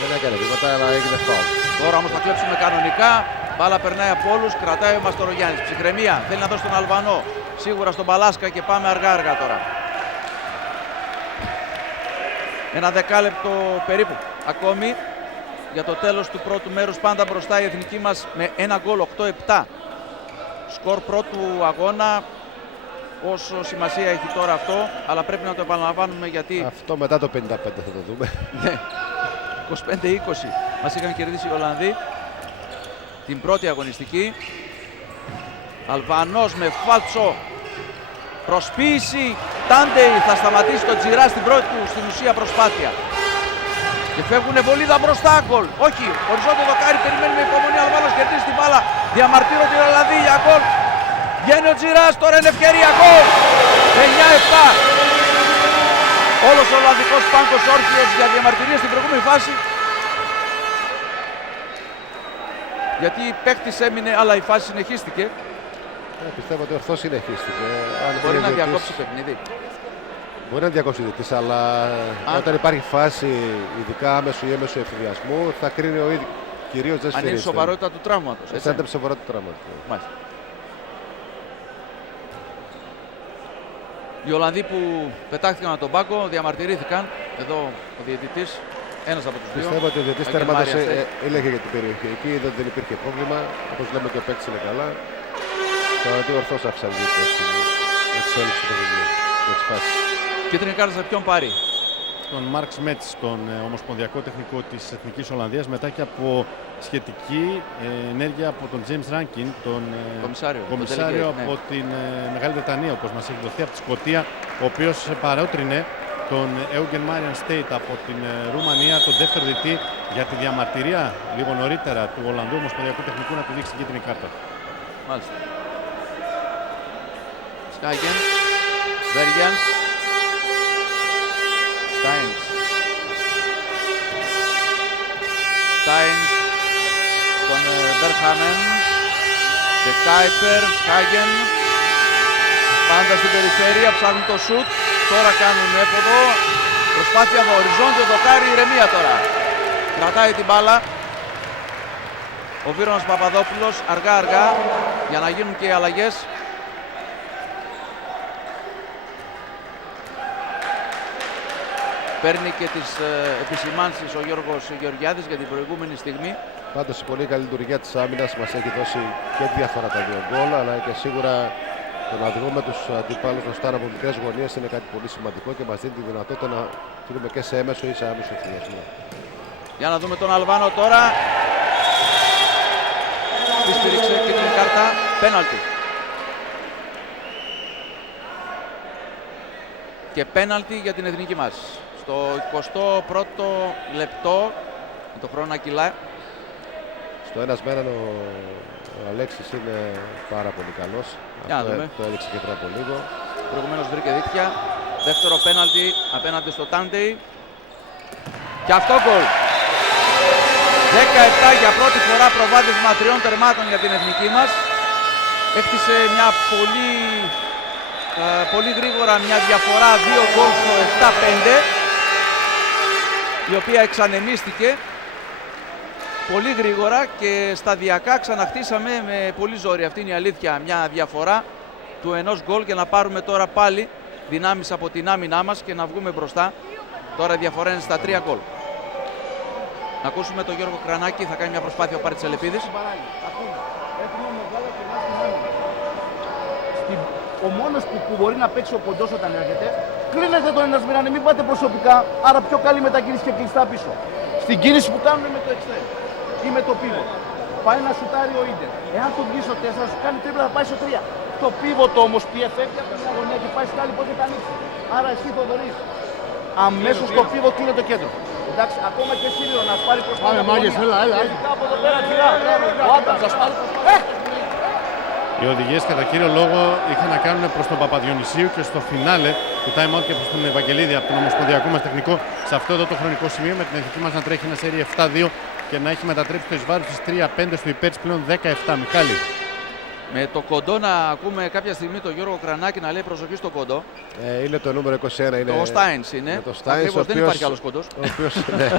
Δεν έκανε βήματα, αλλά έγινε φάουλ. Τώρα όμως θα κλέψουμε κανονικά. Μπάλα περνάει από όλους, κρατάει ο Μαστορογιάννης. Ψυχραιμία, θέλει να δώσει τον Αλβανό. Σίγουρα στον Παλάσκα και πάμε αργά τώρα. Ένα δεκάλεπτο περίπου ακόμη για το τέλος του πρώτου μέρους. Πάντα μπροστά η εθνική μας με ένα γκολ, 8-7. Σκορ πρώτου αγώνα. Όσο σημασία έχει τώρα αυτό, αλλά πρέπει να το επαναλαμβάνουμε γιατί... Αυτό μετά το 55 θα το δούμε. Ναι, 25-20 μας είχαν κερδίσει οι Ολλανδοί την πρώτη αγωνιστική. Αλβανός με φάλτσο, προσποίηση, Τάντεϊ θα σταματήσει τον Τζιρά στην πρώτη του στην ουσία προσπάθεια. Και φεύγουνε βολίδα μπροστά, γκολ. Όχι, οριζόντιο δοκάρι, περιμένουμε υπομονή, Αλβανός κερδίζει την μπάλα. Διαμαρτύρω την Ολλανδία για γκολ. Βγαίνει ο Τζιράς, τώρα είναι ευκαιρία, γκολ! 9-7. Όλος ο Ολλανδικός πάγκος όρθιος για διαμαρτυρία στην προηγούμενη φάση. Γιατί η παίκτης έμεινε, αλλά η φάση συνεχίστηκε. Πιστεύω ότι ορθώς συνεχίστηκε. Μπορεί να διακόψει παιχνίδι. Μπορεί να διακόψει διαιτητής, αλλά όταν υπάρχει φάση, ειδικά άμεσου ή έμεσου εφηδιασμού, θα κρίνει ο ίδιος. Κυρίως δεν σφυρίζεται. Αν είναι σοβαρότητα του τραύματος. Εξάρτηται από τη σοβαρότητα του τραύματος. Μάλιστα. Οι Ολλανδοί που πετάχτηκαν από τον πάγκο διαμαρτυρήθηκαν. Εδώ ο διαιτητής, ένας από τους δύο. Πιστεύω ότι ο διαιτητής τέρματος έλεγε για την περιοχή. Εκεί είδε ότι δεν υπήρχε πρόβλημα. Όπως λέμε και ο παίκτης είναι καλά. Θεωρώ ότι ορθώς άφησαν διαιτητές στην εξέλιξη του παιχνιδιού και της φάσης. Κίτρινη κάρτα θα ποιον πάρει? Τον Μάρκ Σμέτς, τον Ομοσπονδιακό Τεχνικό της Εθνικής Ολλανδίας, μετά και από σχετική ενέργεια από τον James Rankin, τον κομισάριο από την Μεγάλη Βρετανία, όπως μας έχει δοθεί από τη Σκωτία, ο οποίος παρότρινε τον Eugen Marian State από την Ρουμανία, τον δεύτερο διαιτητή, για τη διαμαρτυρία λίγο νωρίτερα του Ολλανδού Ομοσπονδιακού Τεχνικού να του δείξει την κίτρινη κάρτα. Μάλιστα. Σχάγεν, Βέργιανς, Στάινς. Μπερχάμεν, De Kuiper, Schaghen. Πάντα στην περιφέρεια, ψάχνουν το σουτ. Τώρα κάνουν έποδο. Προσπάθεια από οριζόντιο δοκάρι, ηρεμία τώρα. Κρατάει την μπάλα. Ο Βίρονας Παπαδόπουλος αργά για να γίνουν και οι αλλαγές. Παίρνει και τις επισημάνσεις ο Γιώργος Γεωργιάδης για την προηγούμενη στιγμή. Πάντως η πολύ καλή λειτουργία της άμυνας μας έχει δώσει και τη διαφορά τα 2 γκολ, αλλά και σίγουρα το να οδηγούμε τους αντιπάλους μπροστά από μικρές γωνίες είναι κάτι πολύ σημαντικό και μας δίνει τη δυνατότητα να φύγουμε και σε έμεσο ή σε άμεσο ευθυνιασμό. Για να δούμε τον Αλβάνο τώρα. Τη στήριξε κίτρινη κάρτα, πέναλτι. Και πέναλτι για την εθνική μας. Στο 21ο λεπτό, με το χρόνο να κυλά. Στο ένας μέναν ο Αλέξης είναι πάρα πολύ καλός. Αυτό το έδειξε και πριν από λίγο. Προηγουμένως βρήκε δίκτυα. Δεύτερο πέναλτι απέναντι στο Τάντεϊ. Και αυτό γκολ. 17 για πρώτη φορά προβάδισμα 3 τερμάτων για την εθνική μας. Έχτισε μια πολύ γρήγορα μια διαφορά 2 γκολ στο 7-5, η οποία εξανεμίστηκε πολύ γρήγορα και σταδιακά ξαναχτίσαμε με πολύ ζόρι. Αυτή είναι η αλήθεια, μια διαφορά του 1 γκολ για να πάρουμε τώρα πάλι δυνάμεις από την άμυνά μας και να βγούμε μπροστά. Τώρα η διαφορά είναι στα 3 γκολ. Να ακούσουμε τον Γιώργο Κρανάκη, θα κάνει μια προσπάθεια ο Πάρτης Ελεπίδης. Ο μόνος που μπορεί να παίξει ο κοντός όταν έρχεται, κλείνετε τον ένας μήνα, μην πάτε προσωπικά, άρα πιο καλή μετακίνηση και κλειστά πίσω. Στην κίνηση που κάνουν με το εξτρέμ ή με το πίβο. Πάει να σουτάρει ο Ίντερ. Εάν του βγει στο 4, σου κάνει τρίπλα, θα πάει στο 3. Το πίβοτο όμως τι εφεύγει από την αγωνία και πάει στην άλλη πόρτα και τα ανοίξει. Άρα εσύ το δωρείς. Αμέσως το πίβο κλείνει το κέντρο. Εντάξει, ακόμα και Σύριο να πάρει προσπάθεια. Πάμε μάγκες, έλα. Από εδώ πέρα γυρά. Ο Άνταμς θα πάρει προσπάθεια. Οι οδηγίες κατά κύριο λόγο είχαν να κάνουν προς τον Παπαδιονυσίου και στο φινάλε του time out και προς τον Ευαγγελίδη από τον ομοσπονδιακό μας τεχνικό σε αυτό εδώ το χρονικό σημείο, με την εθνική μας να τρέχει ένα σέρι 7-2 και να έχει μετατρέψει το εις βάρος της 3-5 στο υπέρ της πλέον 17. Μιχάλη. Με το κοντό να ακούμε κάποια στιγμή τον Γιώργο Κρανάκη να λέει προσοχή στο κοντό. Είναι το νούμερο 21. Είναι το Στάινς είναι. Ακριβώς, δεν υπάρχει άλλος κοντός. Ναι.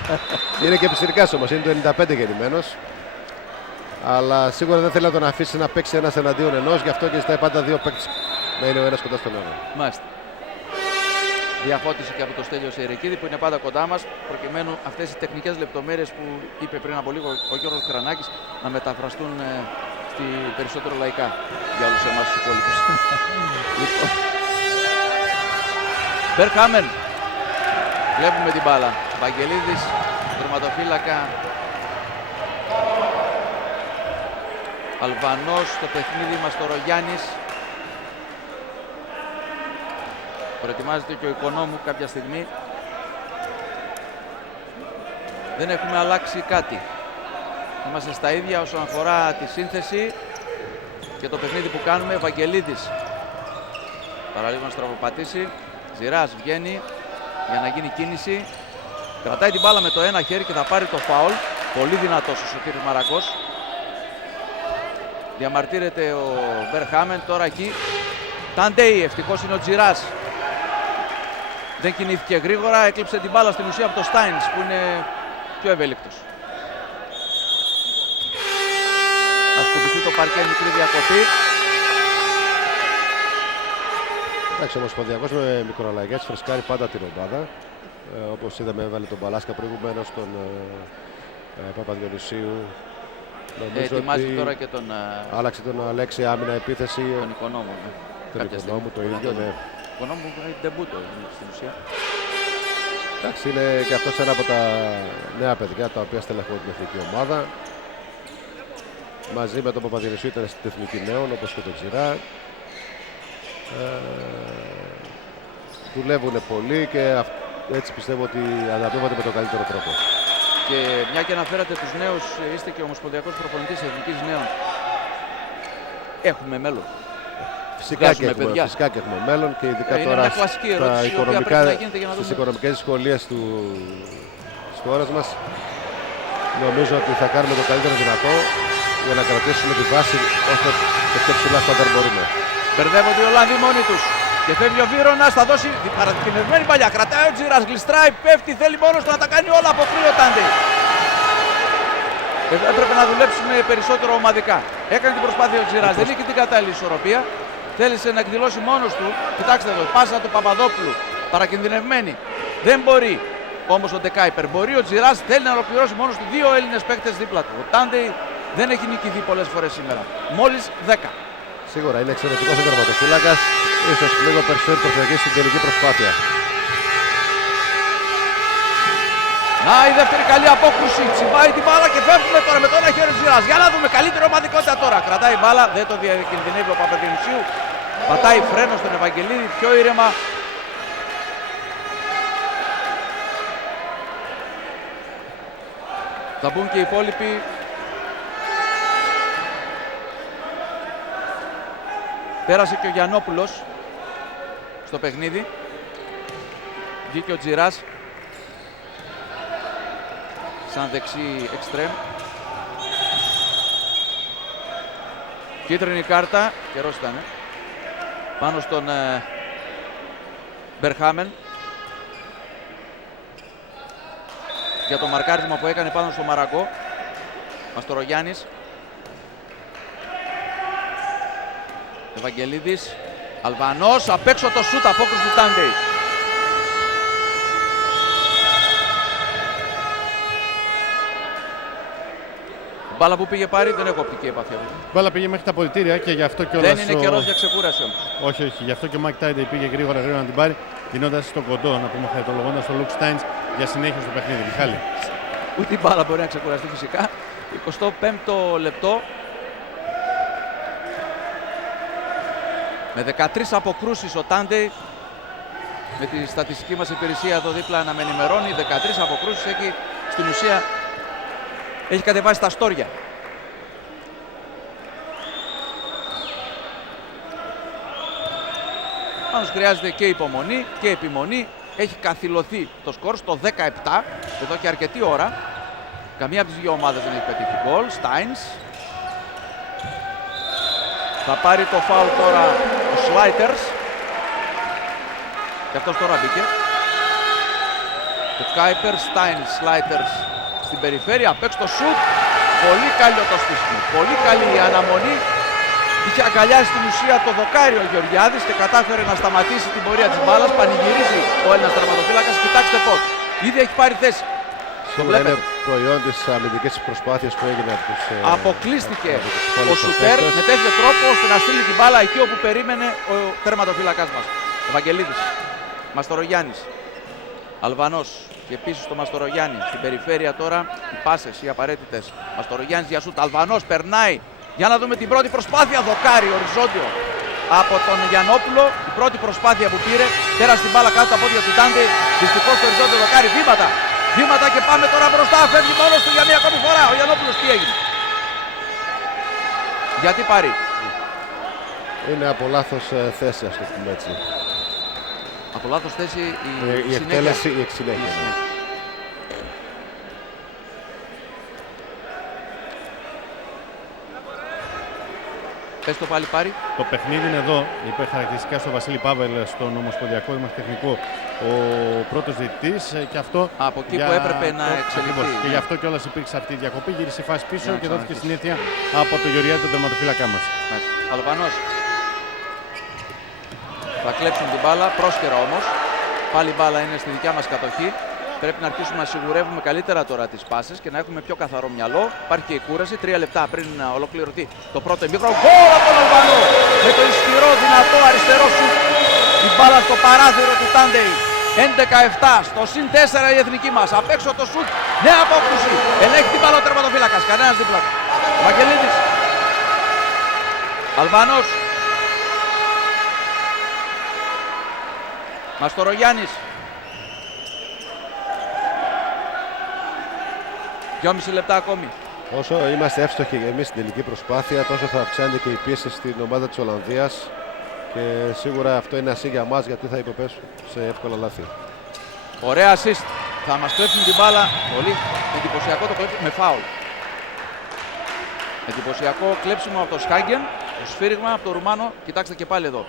Είναι και πιστηρικάς όμως, είναι το 95 γεννημένος. Αλλά σίγουρα δεν θέλει να τον αφήσει να παίξει ένας εναντίον ενός, γι' αυτό και ζητάει πάντα 2 παίκτες να είναι ο ένας κοντά στον άλλον. Μάλιστα. Διαφώτιση και από το Στέλιο Σερεκίδη που είναι πάντα κοντά μας, προκειμένου αυτές οι τεχνικές λεπτομέρειες που είπε πριν από λίγο ο Γιώργος Κρανάκης να μεταφραστούν περισσότερο λαϊκά για όλους εμάς τους υπόλοιπους. Λοιπόν. Μπερχάμεν. Βλέπουμε την μπάλα. Βαγγελίδης, τερματοφύλακα. Αλβανός στο παιχνίδι μας, το Ρογιάννης. Προετοιμάζεται και ο Οικονόμου κάποια στιγμή. Δεν έχουμε αλλάξει κάτι. Είμαστε στα ίδια όσον αφορά τη σύνθεση και το παιχνίδι που κάνουμε. Βαγγελίδης παραλίγο να στραβοπατήσει. Ζηράς βγαίνει για να γίνει κίνηση. Κρατάει την μπάλα με το ένα χέρι και θα πάρει το φάουλ. Πολύ δυνατός ο Σωτήρης Μαρακός. Διαμαρτύρεται ο Μπερχάμεν τώρα εκεί. Τάντεϊ, ευτυχώς είναι ο Τζιράς. Δεν κινήθηκε γρήγορα, έκλειψε την μπάλα στην ουσία από το Στάινς που είναι πιο ευέλικτος. Θα σκουπιστεί το παρκέ, μικρή διακοπή. Εντάξει, ο Ομοσπονδιακός με μικροαλλαγές φρεσκάρει πάντα την ομάδα. Όπως είδαμε, έβαλε τον Μπαλάσκα προηγουμένως, τον Παπαδιονυσίου. Ετοιμάζει τώρα και τον... Άλλαξε τον Αλέξη άμυνα επίθεση. Τον Οικονόμου. Τον Οικονόμου το ίδιο, ναι. Οικονόμου που έχει ντεμπούτο στην ουσία. Εντάξει, είναι και αυτός ένα από τα νέα παιδιά τα οποία στελεχώνουν την εθνική ομάδα. Μαζί με τον Παπαδιονυσίου ήταν στην εθνική νέων, όπως και τον Τζιρά. Δουλεύουν πολύ και έτσι πιστεύω ότι αναπτύσσονται με τον καλύτερο τρόπο. Και μια και αναφέρατε τους νέους, είστε και ο ομοσπονδιακός προπονητής εθνικής νέων. Έχουμε μέλλον. Φυσικά και έχουμε μέλλον και ειδικά τώρα στις οικονομικές δυσκολίες της χώρας μας. Νομίζω ότι θα κάνουμε το καλύτερο δυνατό για να κρατήσουμε τη βάση όσο το πιο ψηλά στάνταρ μπορούμε. Μπερδεύονται οι Ολλανδοί μόνοι τους. Και φεύγει ο Βίρονας, θα δώσει παρατηνευμένη παλιά. Κρατάει ο Τζιράς, γλιστράει, πέφτει, θέλει μόνος του να τα κάνει όλα. Αποκλείει ο Τάντεϊ. Εδώ έπρεπε να δουλέψουμε περισσότερο ομαδικά. Έκανε την προσπάθεια ο Τζιράς, δεν είχε την κατάλληλη ισορροπία. Θέλησε να εκδηλώσει μόνος του. Κοιτάξτε εδώ, πάσα του Παπαδόπουλου. Παρακινδυνευμένη. Δεν μπορεί όμως ο Ντεκάιπερ. Μπορεί ο Τζιράς, θέλει να ολοκληρώσει μόνος του. Δύο Έλληνες παίκτες δίπλα του. Ο Τάντεϊ δεν έχει νικηθεί πολλές φορές σήμερα. Μόλις 10. Σίγουρα είναι εξαιρετικός ο τερματοφύλακας. Ίσως λίγο περισσότερη προσοχή στην τελική προσπάθεια. Να η δεύτερη καλή απόκρουση. Τσιμπάει την μπάλα και φεύγουμε τώρα με το ένα χέρι Τζιράς. Για να δούμε καλύτερη ομαδικότητα τώρα. Κρατάει η μπάλα, δεν το διακινδυνεύει ο Παπαδημουσίου. Πατάει φρένο στον Ευαγγελίδη, πιο ήρεμα. Θα μπουν και οι υπόλοιποι. Πέρασε και ο Γιαννόπουλος στο παιχνίδι. Βγήκε ο Τζιράς σαν δεξί εξτρέμ. Κίτρινη κάρτα, καιρός ήταν, πάνω στον Μπερχάμεν για το μαρκάρισμα που έκανε πάνω στο Μαραγκό. Μαστορογιάννης. Ευαγγελίδης, Αλβανός, απ' έξω το σούτ, απόκρουση του Τάντεϊ. Μπάλα που πήγε πάρει, δεν έχω οπτική επαφή. Μπάλα πήγε μέχρι τα πολιτήρια και γι' αυτό κιόλας. Δεν είναι καιρός για ξεκούραση όμως. Όχι, γι' αυτό και ο Μάικ Τάιντεϊ πήγε γρήγορα να την πάρει, δίνοντας στον κοντό, να πούμε χαριτολογώντας τον Λουκ Στάινς για συνέχεια στο παιχνίδι. Μιχάλη. Ούτε η μπάλα μπορεί να ξεκουραστεί φυσικά. 25ο λεπτό. Με 13 αποκρούσεις ο Τάντεϊ, με τη στατιστική μας υπηρεσία εδώ δίπλα να με ενημερώνει, 13 αποκρούσεις έχει στην ουσία, έχει κατεβάσει τα στόρια. Πάντως χρειάζεται και υπομονή και επιμονή. Έχει καθυλωθεί το σκορ στο 17 εδώ και αρκετή ώρα. Καμία από τις δύο ομάδες δεν έχει πετύχει γκολ. Στάινς. Θα πάρει το φάουλ τώρα ο Σλάιτερς. Και αυτός τώρα μπήκε. Το Κάιπερ, Στάινς, Σλάιτερς στην περιφέρεια. Απ' έξω το σουτ. Πολύ καλό το στήσιμο. Πολύ καλή η αναμονή. Είχε αγκαλιάσει στην ουσία το δοκάρι ο Γεωργιάδης και κατάφερε να σταματήσει την πορεία της μπάλας. Πανηγυρίζει ο Έλληνας τερματοφύλακας. Κοιτάξτε πώς. Ήδη έχει πάρει θέση. Σίγουρα είναι προϊόν της αμυντικής προσπάθειας που έγινε από τους... Αποκλείστηκε ο σουτέρ με τέτοιο τρόπο ώστε να στείλει την μπάλα εκεί όπου περίμενε ο τερματοφύλακας μας. Ευαγγελίδης, Μαστορογιάννης, Αλβανός και επίσης το Μαστορογιάννη. Στην περιφέρεια τώρα οι πάσες, οι απαραίτητες. Μαστορογιάννης για σουτ, Αλβανός περνάει. Για να δούμε την πρώτη προσπάθεια, δοκάρι οριζόντιο από τον Γιαννόπουλο. Η πρώτη προσπάθεια που πήρε, πέρασε την μπάλα κάτω από τα πόδια του Τάντεϊ. Δυστυχώς το οριζόντιο δοκάρι, βήματα και πάμε τώρα μπροστά. Φεύγει μόνος του για μία ακόμη φορά. Ο Γιαννόπουλος τι έγινε? Γιατί πάρει? Είναι από λάθος θέση, ας το πούμε έτσι. Από λάθος θέση η εκτέλεση, η συνέχεια. Πες το πάλι πάρει. Το παιχνίδι είναι εδώ. Είπε χαρακτηριστικά στο Βασίλη Πάβελ, στον Ομοσπονδιακό μας τεχνικό, ο πρώτος διαιτητής. Και αυτό από εκεί που έπρεπε να εξελιχθεί. Και γι' αυτό κιόλας υπήρξε αυτή η διακοπή. Γύρισε η φάση πίσω και δόθηκε συνήθεια από το Γεωργιάδη, τον τερματοφύλακά μας. Αλβανός. Θα κλέψουν την μπάλα, πρόσκαιρα όμως. Πάλι η μπάλα είναι στη δικιά μας κατοχή. Πρέπει να αρχίσουμε να σιγουρεύουμε καλύτερα τώρα τις πάσες και να έχουμε πιο καθαρό μυαλό. Υπάρχει και η κούραση. 3 λεπτά πριν να ολοκληρωθεί το πρώτο ημίχρονο. Γκολ από τον Αλβανό! Με το ισχυρό, δυνατό αριστερό σου. Η μπάλα στο παράθυρο του Τάντεϊ. 11-7 στο συν 4 η εθνική μας. Απ' έξω το σουτ. Νέα απόκρουση. Ελέγχει την μπάλα ο τερματοφύλακας. Κανένας δίπλα του. Βαγγελίδης. Αλβανός. Μαστορογιάννης. 2,5 λεπτά ακόμη. Όσο είμαστε εύστοχοι εμείς στην τελική προσπάθεια, τόσο θα αυξάνεται και η πίεση στην ομάδα της Ολλανδίας. Και σίγουρα αυτό είναι ασύ για μας, γιατί θα υποπέσουν σε εύκολα λάθη. Ωραία assist. Θα μας κλέψουν την μπάλα. Πολύ εντυπωσιακό το κλέψιμο με φάουλ. Εντυπωσιακό κλέψιμο από το Σχάγκεν, το σφύριγμα από το Ρουμάνο. Κοιτάξτε και πάλι εδώ.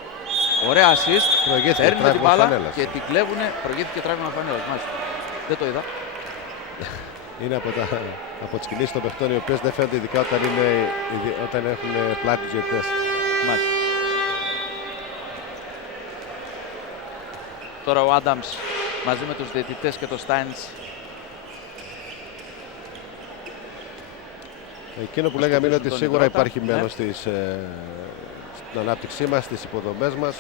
Ωραία assist. Προηγήθηκε Παίρνει με την τράβηγμα μπάλα φανέλας. και την κλέβουνε. Προηγήθηκε τράβηγμα φανέλας. Μάλιστα. Δεν το είδα. Είναι από τις κινήσεις των παιχτών οι οποίες δεν φαίνονται ειδικά όταν έχουν πλάτη τους διαιτητές. Μάλιστα. Τώρα ο Άνταμς μαζί με τους διαιτητές και το Στάινς. Εκείνο που λέγαμε είναι ότι τον σίγουρα υδρότα. υπάρχει Ναι. μέρος στην ανάπτυξή μας, στις υποδομές μας,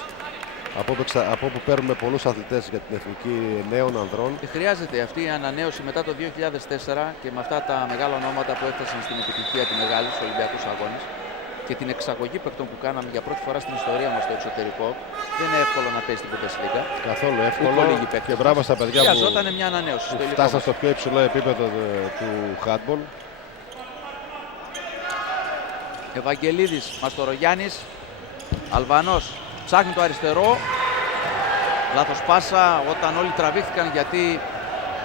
από όπου παίρνουμε πολλούς αθλητές για την εθνική νέων ανδρών. Και χρειάζεται αυτή η ανανέωση μετά το 2004 και με αυτά τα μεγάλα ονόματα που έφτασαν στην επιτυχία τη μεγάλη στους Ολυμπιακούς Αγώνες και την εξαγωγή παικτών που κάναμε για πρώτη φορά στην ιστορία μας στο εξωτερικό. Δεν είναι εύκολο να παίζει την Bundesliga. Καθόλου εύκολο Ούτε λίγοι παίκτες. και μπράβο στα παιδιά Χρειαζόταν που μια ανανέωση στο υλικό φτάσαν μας. στο πιο υψηλό επίπεδο του handball. Ευαγγελίδης, Μαστορογιάννης, Αλβανός ψάχνει το αριστερό. Λάθος πάσα όταν όλοι τραβήχθηκαν γιατί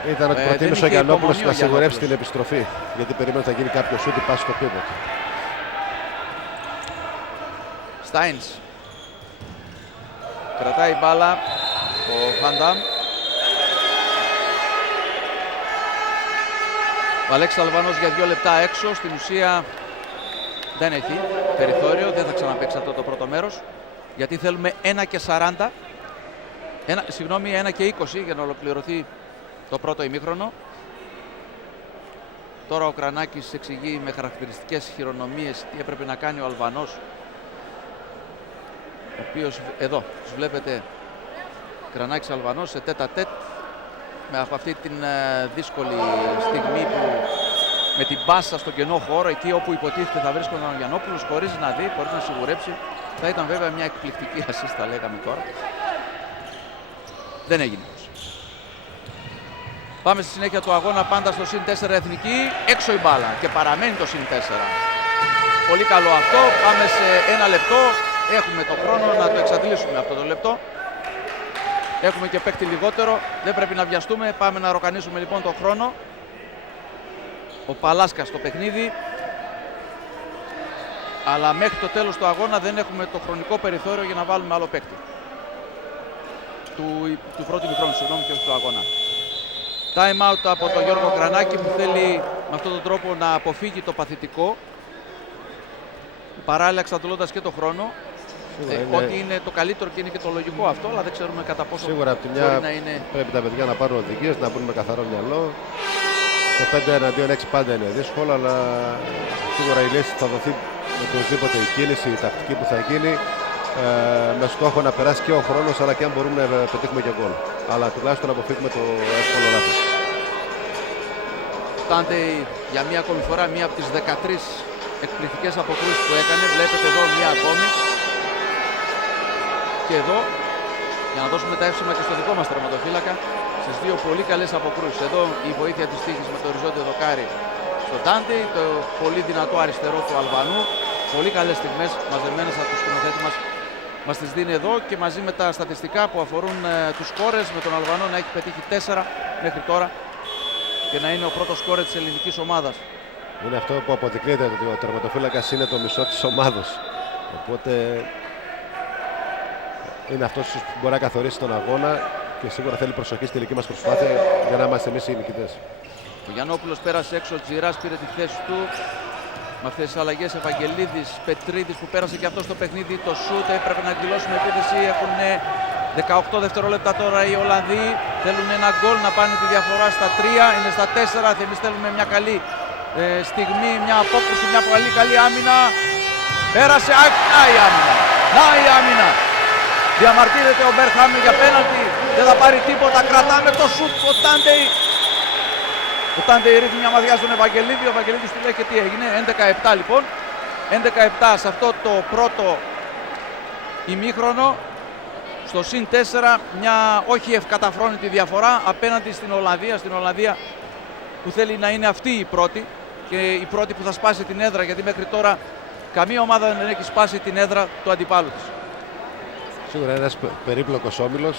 Ήταν ότι δεν προτίμησε είχε ο Γιαννόπουλος υπομονή ο να σιγουρέψει Γιαννόπουλος. την επιστροφή. Γιατί περίμενε ότι θα γίνει κάποιο σούτ ή πάση στο πίβοτ. Στάινς κρατάει μπάλα ο Φαντάμ. Ο Αλέξης Αλβανός για 2 λεπτά έξω. Στην ουσία δεν έχει περιθώριο. Δεν θα ξαναπαίξει αυτό το πρώτο μέρος. Γιατί θέλουμε 1 και 40. 1 και 20 για να ολοκληρωθεί το πρώτο ημίχρονο. Τώρα ο Κρανάκης εξηγεί με χαρακτηριστικές χειρονομίες τι έπρεπε να κάνει ο Αλβανός, ο οποίος εδώ τους βλέπετε, Κρανάκης Αλβανός σε τέτα τέτ με από αυτή την δύσκολη στιγμή που με την πάσα στον κενό χώρο, εκεί όπου υποτίθεται θα βρίσκονταν ο Γιαννόπουλος, χωρίς να δει, χωρίς να σιγουρέψει. Θα ήταν βέβαια μια εκπληκτική assist, θα λέγαμε τώρα. Δεν έγινε. Πάμε στη συνέχεια του αγώνα, πάντα στο συν 4 εθνική, έξω η μπάλα και παραμένει το συν 4. Πολύ καλό αυτό, πάμε σε 1 λεπτό, έχουμε το χρόνο να το εξαντλήσουμε αυτό το λεπτό. Έχουμε και παίκτη λιγότερο, δεν πρέπει να βιαστούμε, πάμε να ροκανίσουμε λοιπόν το χρόνο. Ο Παλάσκας στο παιχνίδι, αλλά μέχρι το τέλος του αγώνα δεν έχουμε το χρονικό περιθώριο για να βάλουμε άλλο παίκτη. Του πρώτου ημιχρόνου, συγγνώμη, και όχι του αγώνα. Time out από τον Γιώργο Κρανάκη που θέλει με αυτόν τον τρόπο να αποφύγει το παθητικό, παράλληλα εξαντλώντας και το χρόνο. Ότι είναι το καλύτερο και είναι και το λογικό αυτό, αλλά δεν ξέρουμε κατά πόσο Σίγουρα από τη μια μπορεί να είναι. πρέπει τα παιδιά να πάρουν οδηγίες, να μπουν με καθαρό μυαλό. Το 5-1-2-6 πάντα είναι δύσκολο, αλλά σίγουρα η λύση θα δοθεί με οποιοδήποτε η κίνηση, η τακτική που θα γίνει, με στόχο να περάσει και ο χρόνος, αλλά και αν μπορούμε να πετύχουμε και γκολ. Αλλά τουλάχιστον να αποφύγουμε το εύκολο λάθος. Τάντε για μία ακόμη φορά, μία από τις 13 εκπληκτικές αποκρούσεις που έκανε. Βλέπετε εδώ μία ακόμη. Και εδώ, για να δώσουμε τα εύσημα και στο δικό μας τερματοφύλακα, στις 2 πολύ καλές αποκρούσεις. Εδώ η βοήθεια της τύχης με το οριζόντιο δοκάρι στον Τάντε, το πολύ δυνατό αριστερό του Αλβανού. Πολύ καλές στιγμές μαζεμένες από τους σκηνοθέτη μας τις δίνει εδώ και μαζί με τα στατιστικά που αφορούν τους σκόρες, με τον Αλβανό να έχει πετύχει 4 μέχρι τώρα και να είναι ο πρώτος σκόρερ της ελληνικής ομάδας. Είναι αυτό που αποδεικνύεται ότι ο τερματοφύλακας είναι το μισό της ομάδος. Οπότε είναι αυτός που μπορεί να καθορίσει τον αγώνα και σίγουρα θέλει προσοχή στη τελική μας προσπάθεια για να είμαστε εμείς οι νικητές. Ο Γιαννόπουλος πέρασε έξω, ο Τζιράς πήρε τη θέση του. Με αυτές τις αλλαγές Ευαγγελίδης, Πετρίδης που πέρασε και αυτό στο παιχνίδι. Το σούτ έπρεπε να εκδηλώσουμε επίθεση. Έχουν 18 δευτερόλεπτα τώρα οι Ολλανδοί. Θέλουν ένα γκολ να πάνε τη διαφορά στα 3. Είναι στα 4. Εμείς θέλουμε μια καλή στιγμή, μια απόκρουση, μια πολύ καλή άμυνα. Πέρασε. Να η άμυνα. Να η άμυνα. Διαμαρτύρεται ο Μπερχάμι για πέναλτι. Δεν θα πάρει τίποτα. Κρατάμε το σούτ. Ο Τάντεϊ. Ο Τάντεϊ ρίχνει μια μαδιά στον Ευαγγελίδη. Ο Ευαγγελίδης του λέει και τι έγινε. 11-7 λοιπόν. 11-7 σε αυτό το πρώτο ημίχρονο. Στο συν 4 μια όχι ευκαταφρόνητη διαφορά απέναντι στην Ολλανδία. Στην Ολλανδία που θέλει να είναι αυτή η πρώτη και η πρώτη που θα σπάσει την έδρα, γιατί μέχρι τώρα καμία ομάδα δεν έχει σπάσει την έδρα του αντιπάλου της. Σίγουρα είναι ένας περίπλοκος όμιλος.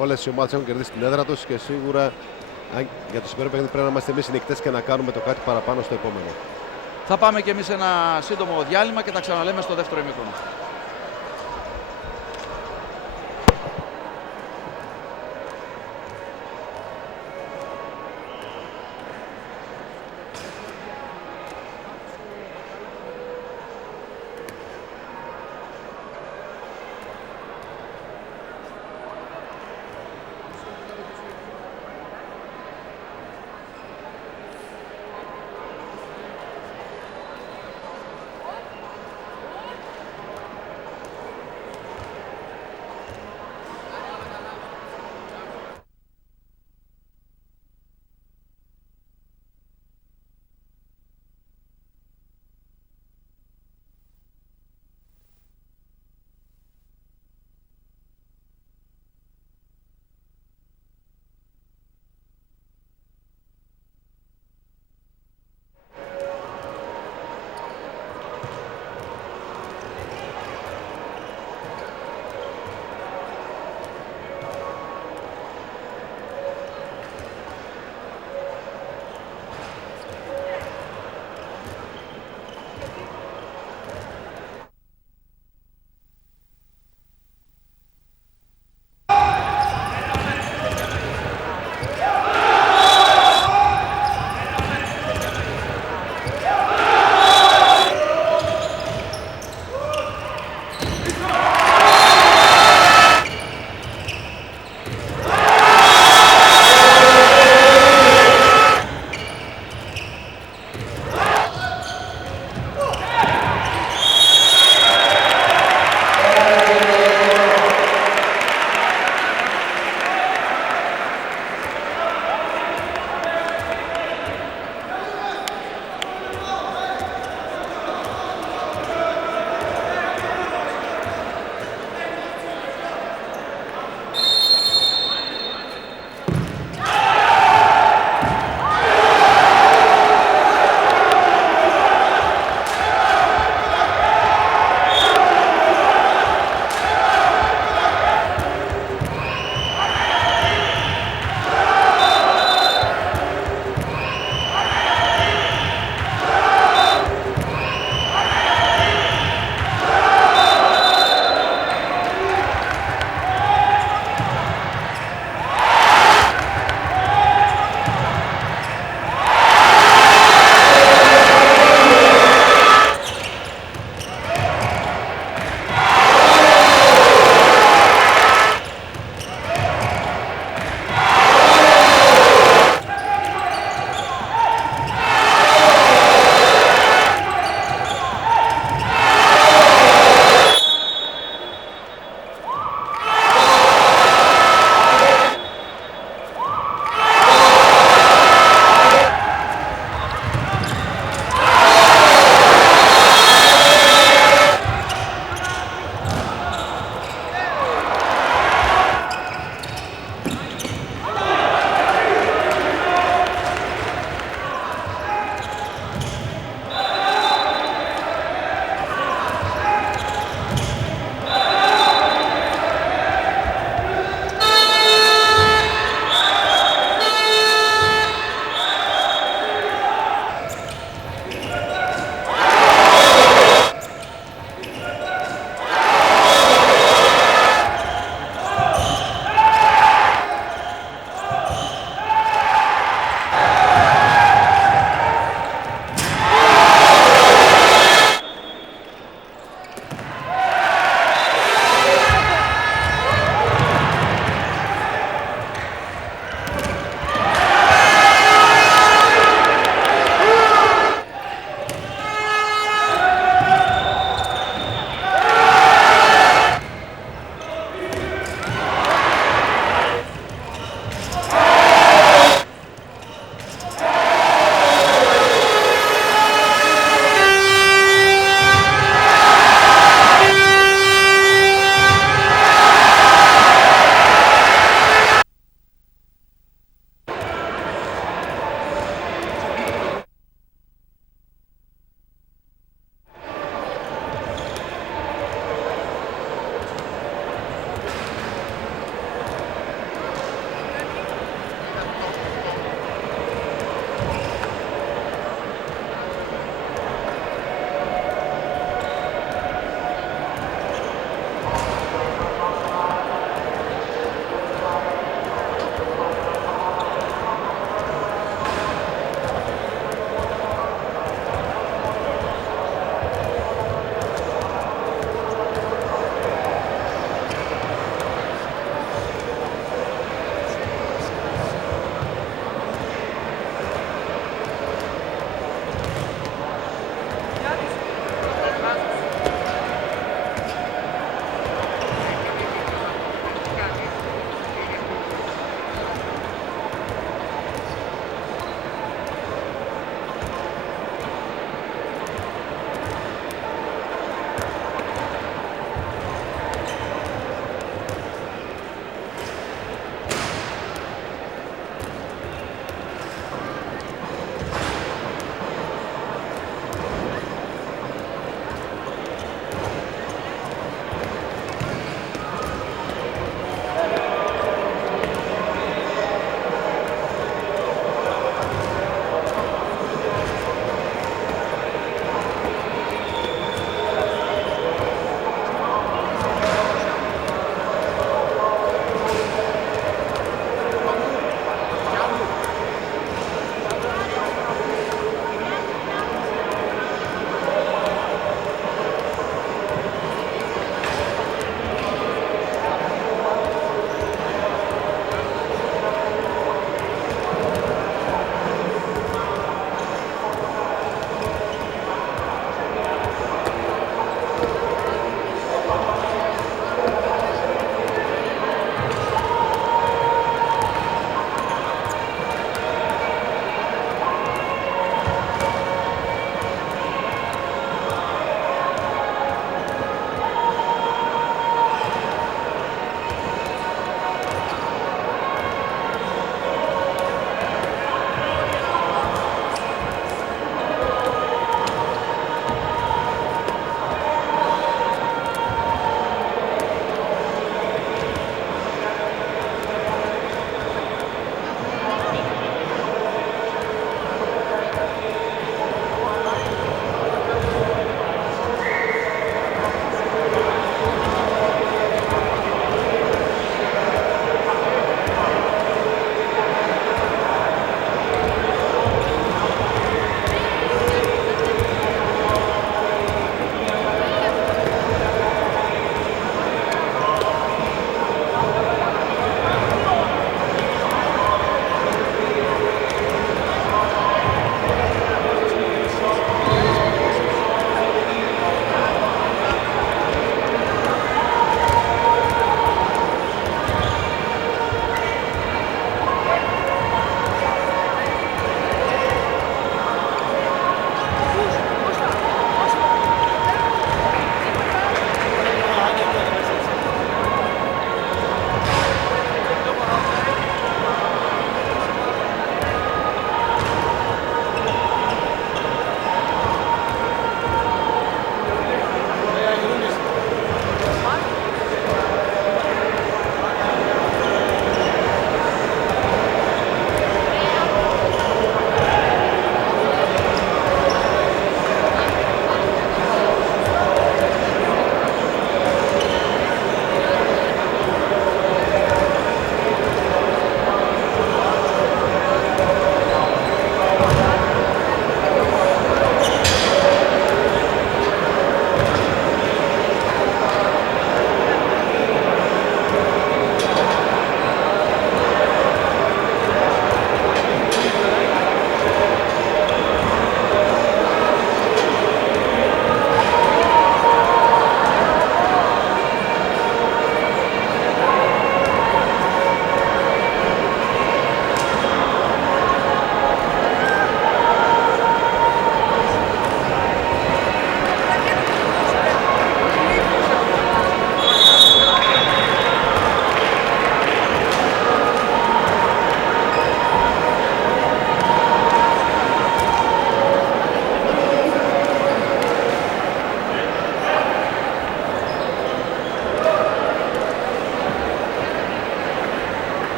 Όλες οι ομάδες έχουν κερδίσει την έδρα τους και σίγουρα Για το σημερινό παιχνίδι πρέπει να είμαστε εμείς οι νικητές και να κάνουμε το κάτι παραπάνω στο επόμενο. Θα πάμε και εμείς ένα σύντομο διάλειμμα και τα ξαναλέμε στο δεύτερο ημίχρονο.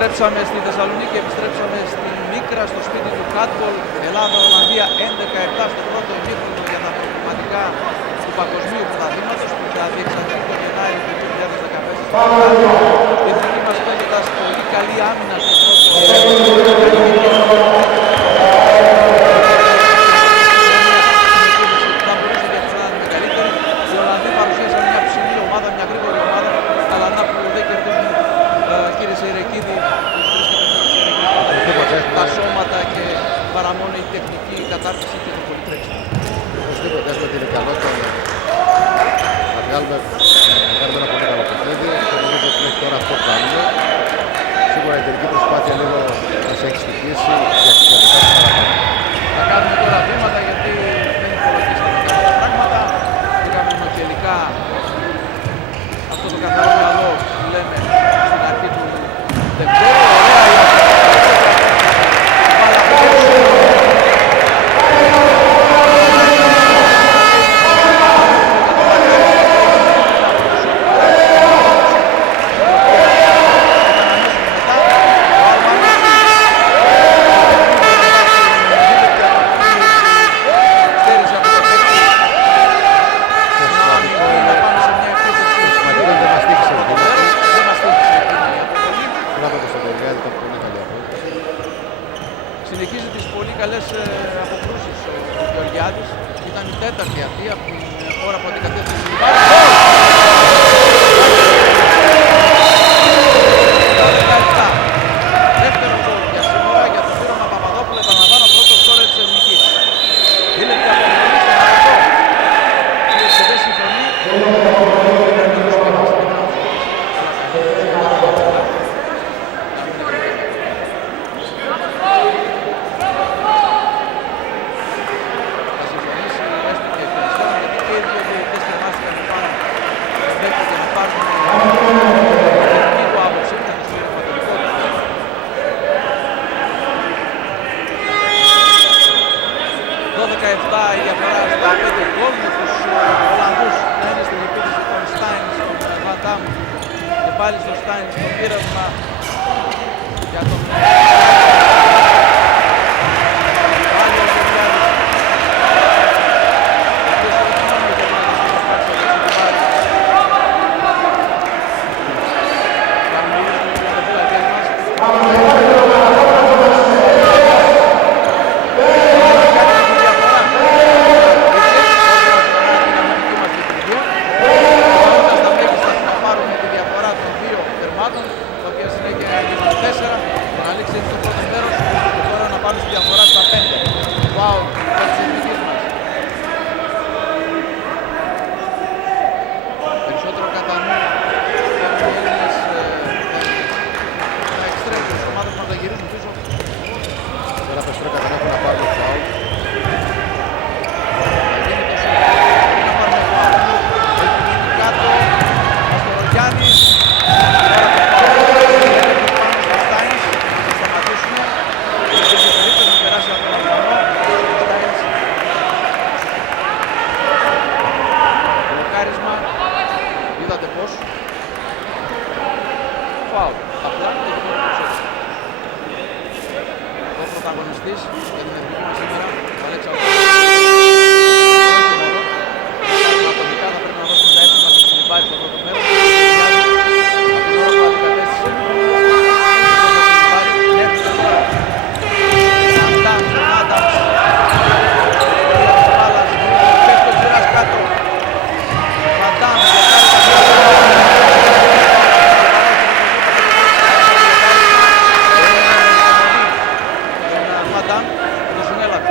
Επιστρέψαμε στη Θεσσαλονίκη, επιστρέψαμε στην Μίκρα, στο σπίτι του handball. Ελλάδα-Ολλανδία 11-7 στο πρώτο ημίχρονο για τα προκριματικά του Παγκοσμίου Πρωταθλήματος που θα διεξαχθεί τον Γενάρη του 2015 στο Βελγράδι. Η εθνική μας παίζοντας πολύ καλή άμυνα στο πρώτο. Θα μπορούσε και αυτή να είναι μεγαλύτερη. Οι Ολλανδοί παρουσίασαν μια ψηλή ομάδα, μια γρήγορη ομάδα, αλλά να που δεν κερδίζουν, κύριε Σερεκίδη, τα σώματα και παρά μόνο η τεχνική, η κατάρτιση και το πολυτρέξιμο. Οπωσδήποτε έχουμε την ικανότητα να κάνουμε ένα πολύ καλό παιχνίδι και νομίζω ότι μέχρι τώρα αυτό κάνουμε. Σίγουρα η τελική προσπάθεια λίγο μας έχει στοιχήσει για κάτι παραπάνω. Θα κάνουμε τώρα βήματα γιατί δεν υπολογίσαμε κάποια πράγματα. Είχαμε τελικά αυτό το καθαρό μυαλό που λέμε στην αρχή του Δευτέρου. Συνεχίζει τις πολύ καλές αποκρούσεις ο Γεωργιάδης. Ήταν η τέταρτη αυτή από την ώρα που αντικατέστησε την Βάρη. Δεύτερο γκολ για σήμερα για τον Πύρωνα Παπαδόπουλο. Επαναλαμβάνω, πρώτο σκόρερ της Εθνικής. Δίλεπτη από την Εθνική στον Αγώ. Και δεν συμφωνεί. Η διαφορά στα 5 γκολ με τους Ολλανδούς να είναι στην επίθεση των Στάινς, των Βαντάμ και πάλι στο Στάινς το πείραμα για τον πάλι ο Γεωργιάδης. Πρωταγωνιστής για την εθνική μας σήμερα, ο Αλέξανδρος. Ατομικά θα πρέπει να δώσουμε τα εύσημα στο Φιλιππάρη στο πρώτο μέρος. Από την ώρα που αντικατέστησε το Φιλιππάρη, έρχεται τώρα. Αντάμς, Άνταμς. Πάλας, πέφτει ο Ξηράς κάτω. Αντάμς, το συνέλαβε.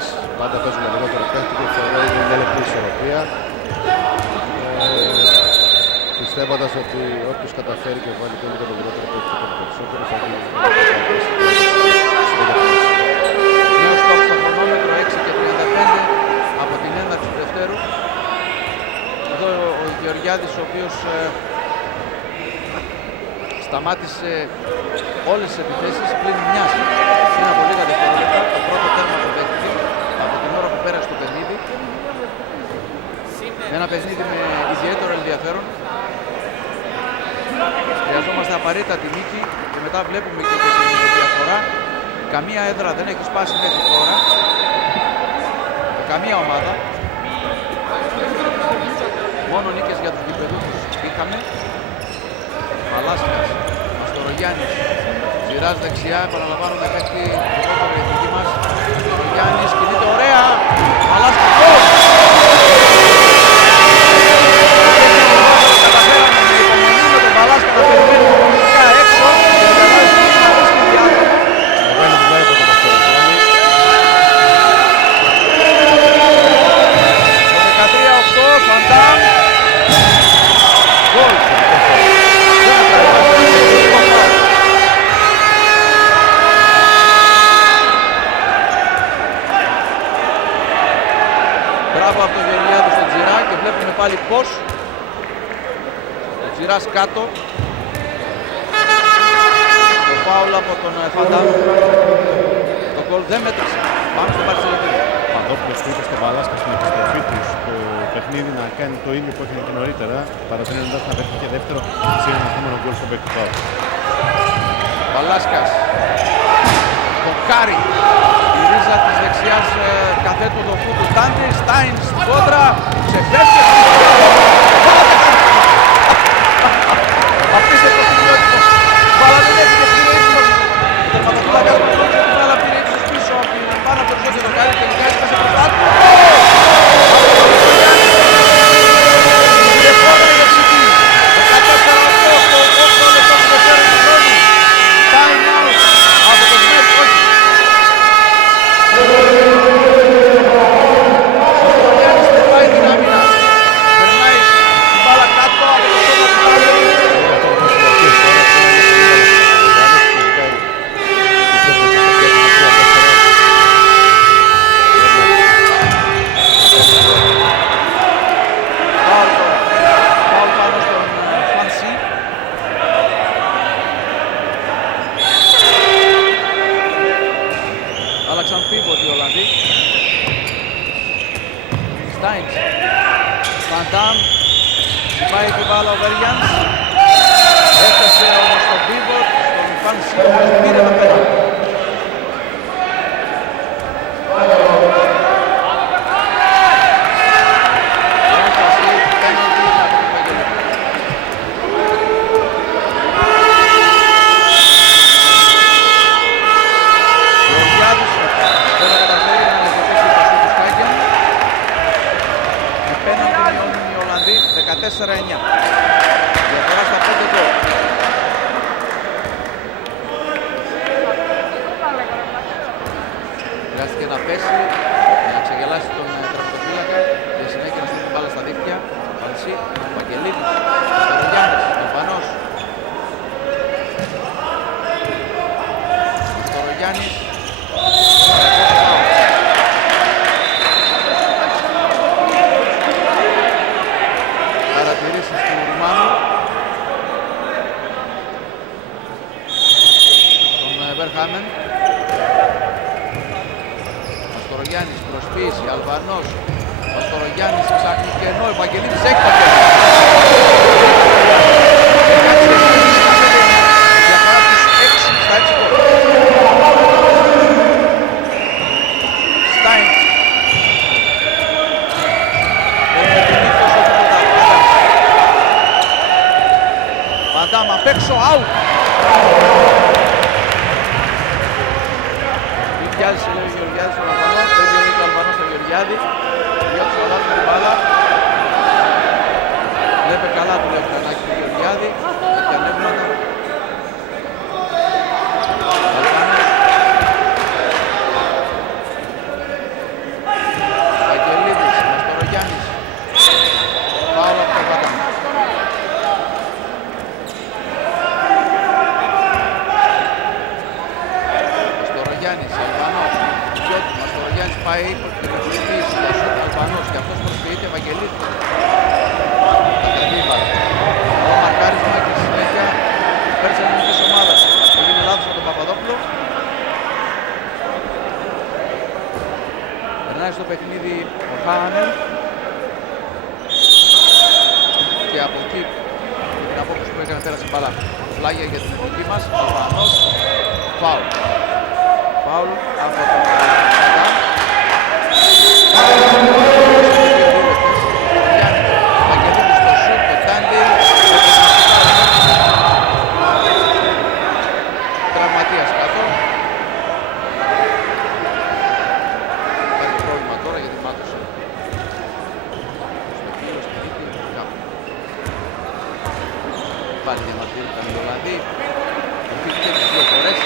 τρεις πάντα παίζουν με λιγότερο παίχτη και θεωρώ είναι μια λεπτή ισορροπία. Πιστεύοντας ότι όποιος καταφέρει και βάλει και το λιγότερο παίχτη και το περισσότερο θα γίνει. Νέο στόχο στο χρονόμετρο 6 και 35 από την έναρξη του δευτέρου. Εδώ ο Γεωργιάδης, ο οποίος σταμάτησε όλες τις επιθέσεις πλην μιας πριν από λίγα δευτερόλεπτα. Το πρώτο τέρμα που δέχτηκε από την ώρα που πέρασε το παιχνίδι. Ένα παιχνίδι με ιδιαίτερο ενδιαφέρον. Χρειαζόμαστε απαραίτητα τη νίκη και μετά βλέπουμε και την διαφορά. Καμία έδρα δεν έχει σπάσει μέχρι τώρα. Καμία ομάδα. Μόνο νίκες για τους γηπεδούχους είχαμε. Παλάσιας, Μαστορογιάννης, Ζηράς δεξιά, επαναλαμβάνω με παίκτη λιγότερο η εθνική μας. Μαστορογιάννης κινείται ωραία. Παλάσιας, γκολ! Καταφέραμε με υπομονή με τον Παλάσια να περιμένουμε μονικά έξω. Μεγάλη δουλειά από τον Μαστορογιάννη. Το 13-8, Φαντάμ. Γκολ! Μπράβο από τον Γεωργιάδη στον Τζιρά και βλέπουμε πάλι πως ο Τζιράς κάτω. Το φάουλ από τον Φαντάμ. Το γκολ δεν μέτρησε. Πάμε στο Μπαρτσελετίνο. Παντόπουλος που είπε στο Βαλάσκα στην επιστροφή του στο παιχνίδι να κάνει το ίδιο που έκανε και νωρίτερα, παρατηρώντας να δέχτηκε δεύτερο συνεχόμενο γκολ στο παιχνίδι. Βαλάσκας, Κοκάρι, η ρίζα της δεξιάς καθέτου δοχού του Τάντε, Στάιν στην κόντρα, ξεφεύγει. Απίστευτο στιγμιότυπο, αλλά δεν έφυγε πήρε ίσως. Ο τερματοφύλακας μας δόξε την μπάλα πήρε ίσως πίσω από την πάνω από το ριζό και το κάνει τελικά έσπασε μπροστά του. Ρεπότα η δεξιτή, 14-8, στο 8 λεπτό του δευτέρου του χρόνου. Time out από το Σμέτ, όχι. Ο Γιάννης περνάει την άμυνα. Περνάει την μπάλα κάτω από το σώμα του Τάντερ. Φάουλ πάνω στον Φανσί. Άλλαξαν πίβοτι οι Ολλανδοί. Στάινς. Φαντάμ. Πάει την μπάλα ο Βέριανς. Έφτασε όμως στον πίβοτ, στον Φανσί, ο οποίος πήρε το πέναλτι. Έφτασε πέναλτι από τον Βαγγελίδη. Γεωργιάδης δεν θα καταφέρει να αντιμετωπίσει το σούτ του Σκάκιαν. Με πέναλτι μειώνουν οι Ολλανδοί 14-9. Διαφορά στα 5 γκολ. Χρειάστηκε να πέσει, να ξεγελάσει τον τερματοφύλακα και συνέχεια να στείλει την μπάλα στα δίκτυα. Βανσί, Βαγγελίδης, Μαστορογιάννης, Αλβανός. Μαστορογιάννης. Παρατηρήσεις του Ρουμάνου. Τον Βερχάμεν. Μαστορογιάννης, προσποίηση, Αλβανός. Μαστορογιάννης ψάχνει κενό, ο Βαγγελίδης έχει τα κενό. Διαφορά τους 6 στα 6 γκολ. Στάιν. Δεν είναι τελείως ο τίποτα. Φαντάμ απ' έξω, out. Γεωργιάδης, λέει ο Γεωργιάδης στον Αλβανό, το ίδιο λέει το Αλβανό στον Γεωργιάδη. Διότι θα αλλάζουν την μπάλα. Βλέπε καλά του λέει ο Κανάκη του Γεωργιάδη. Για νεύματα. Αλβανός. πάει και με χρησιμοποιήσει για σούτ Αλβανός και αυτός προσποιείται Ευαγγελίδη. Το μαρκάρισμα και στη συνέχεια υπέρ της ελληνικής ομάδας. Έγινε λάθος από τον Παπαδόπουλο. Περνάει στο παιχνίδι ο Χάνελ. Και από εκεί την απόκριση που έκανε πέρασε μπάλα. Φλάγια για την εθνική μας. Αλβανός. Φάουλ. Φάουλ από τον τραυματίας κάτω. Υπάρχει πρόβλημα τώρα γιατί μάτωσε. Πάλι διαμαρτύρει τον Ιωλανδί. Υπήρχε και τις δύο φορές.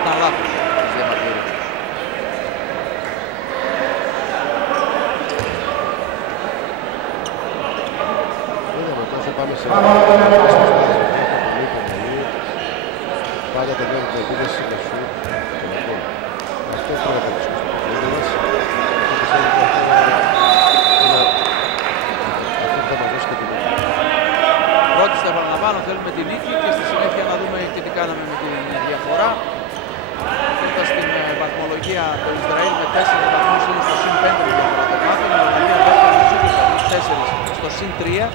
Ήταν λάθος τις διαμαρτύρες. Είδαμε τόσο πάμε σε πάντα τελειώνει την επίδεση και σου. Αυτό πρέπει να βρίσκω στο παιχνίδι μας. Αυτό θα μας δώσει και την νίκη. Πρώτη στο επαναλαμβάνω θέλουμε την νίκη και στη συνέχεια να δούμε και τι κάναμε με τη διαφορά. Πρώτα στην βαθμολογία το Ισραήλ με 4 βαθμούς είναι στο συν 5 διαφορά τερμάτων. Η Ολλανδία δεύτερη με 4 στο συν 3.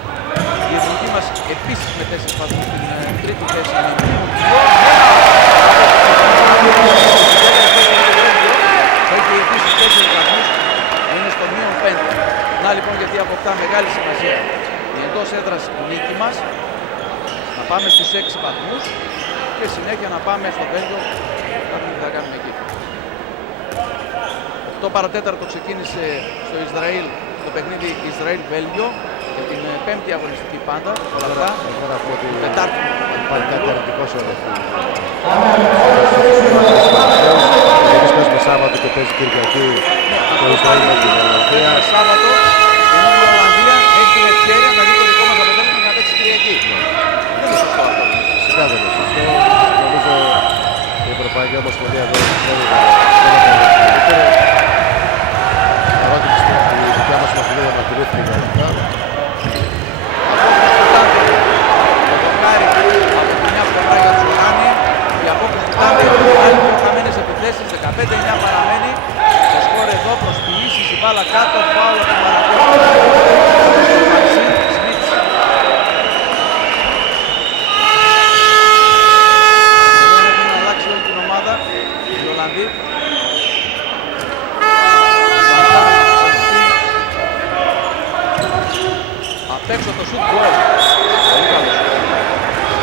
Η εθνική μας επίσης με 4 βαθμούς στην τρίτη θέση με μείον 2. Έχει επίσης 4 βαθμούς, είναι στο μείον 5. Να λοιπόν γιατί αποκτά μεγάλη σημασία η εντός έδρας νίκη μας, να πάμε στους 6 βαθμούς και συνέχεια να πάμε στο Βέλγιο να δούμε τι θα κάνουμε εκεί. 8 παρατέταρτο ξεκίνησε στο Ισραήλ το παιχνίδι Ισραήλ-Βέλγιο για την 5η αγωνιστική πάντα. Όλα αυτά. Εγώ να πω ότι Τετάρτη. υπάρχει κάτι αρνητικό σε όλο αυτό. Εμείς παίζουμε Σάββατο και παίζει Κυριακή το Ισραήλ με την Ολλανδία. Σάββατο, ενώ η Ολλανδία έχει την ευκαιρία να δει το δικό μας αποτέλεσμα και να παίξει Κυριακή. Δεν είναι σωστό αυτό. Φυσικά δεν είναι σωστό. Νομίζω η Ευρωπαϊκή Ομοσπονδία δεν είναι καλύτερο. Παρότι η δικιά μας ομοσπονδία διαμαρτυρήθηκε για αυτά. Το δοκάρι από τη μια πλευρά για τους Οράνι. Η απόκριση του Τάντε, άλλοι πιο χαμένες επιθέσεις, 15-9 παραμένει. Το σκορ εδώ προσποιήσεις, η μπάλα κάτω, φάουλ από τον Παρακιώτη. Μαξίν Σμίτς. Εδώ έχουν αλλάξει όλη την ομάδα, οι Ολλανδοί. Απ' έξω το σουτ γκολ. Πολύ καλό σουτ.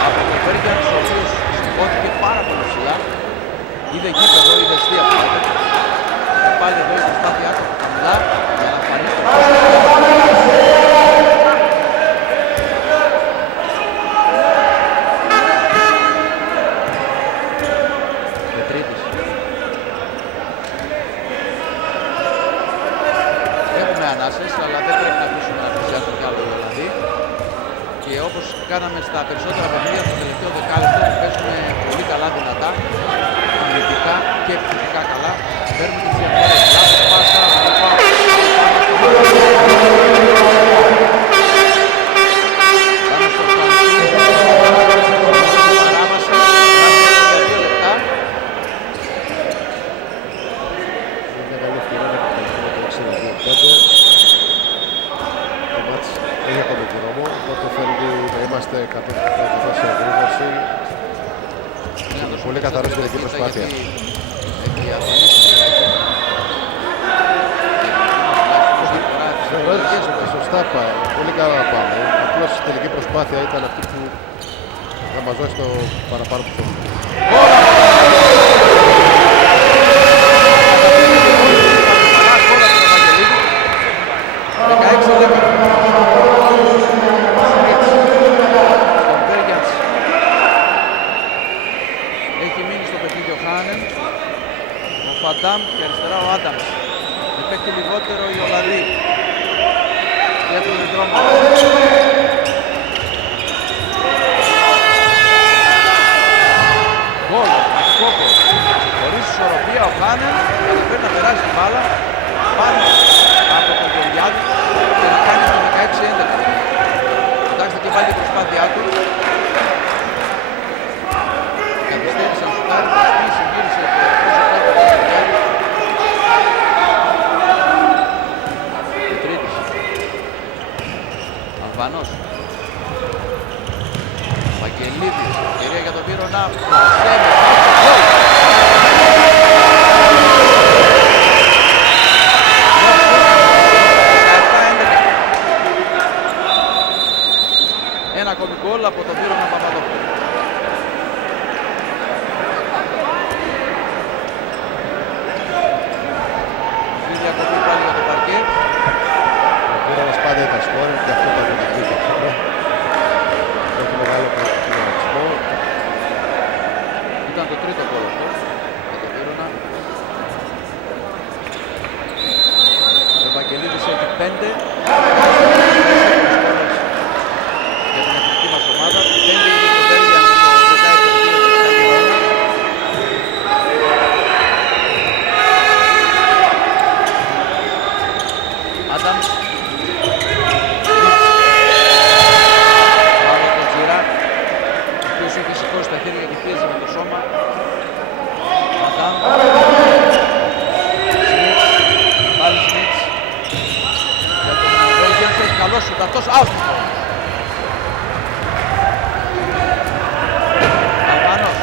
Από τον Βέργιαντς, ο οποίος σηκώθηκε πάρα πολύ ψηλά. Είδε γήπεδο, είδε εστία που έκανε. Και πάλι εδώ η προσπάθειά του χαμηλά για να εμφανίσει το Πετρίτης. Έχουμε ανάσες, αλλά δεν πρέπει να αφήσουμε να πλησιάσουν κι άλλο οι Ολλανδοί. Και όπως κάναμε στα περισσότερα παιχνίδια στο τελευταίο δεκάλεπτο, παίζουμε πολύ καλά δυνατά, αμυντικά και επιθετικά καλά. Παίρνουμε τις διαφορές. Λάθος πάσα, το πάω. Πάμε στο Φανσί. Παράβαση. Για 2 λεπτά. Είναι μια καλή ευκαιρία να καταλήξουμε το 62-5. Το μάτς έχει ακόμη δρόμο, οπότε θέλει να είμαστε 100% σε εγρήγορση. Πολύ καθαρός στην τελική προσπάθεια. Έχει αδονήσει λιγάκι. Θεωρώ ότι σωστά πάει, πολύ καλά πάμε. Απλώς η τελική προσπάθεια ήταν αυτή που θα μας δώσει το παραπάνω που θέλουμε. Έχει μείνει στο παιχνίδι ο Χάνεν, ο Φαντάμ και αριστερά ο Άνταμς. Δεν παίχνει λιγότερο οι Ολλανδοί. Έχουν δρόμο. Γκολ, σκόπο. Χωρίς ισορροπία ο Χάνεν. Βαγγελίδης, ευκαιρία για τον Πύρονα. Ένα ακόμη γκολ από τον Πύρονα Παπαδόπουλο. Μικρή διακοπή πάλι για το παρκέ. Ο Πύρονας πάντα ήταν σκόρερ και αυτό το αποδεικνύεται. Έχει μεγάλο προορισμό. Ήταν το τρίτο γκολ αυτό για τον Πύρονα. Ο Βαγγελίδης έχει 5. Για την εθνική μας ομάδα. 5 για το Βέλγια στο 19 Άνταμς. Πάνω τον Τζιρά, ο οποίος έχει σηκώσει τα χέρια και πίεζε με το σώμα. Άνταμ. Σμιτς. Πάλι Σμιτς. Για τον Βέλγια έχει καλό σουτ. Αυτός άστοχο. Αλβανός.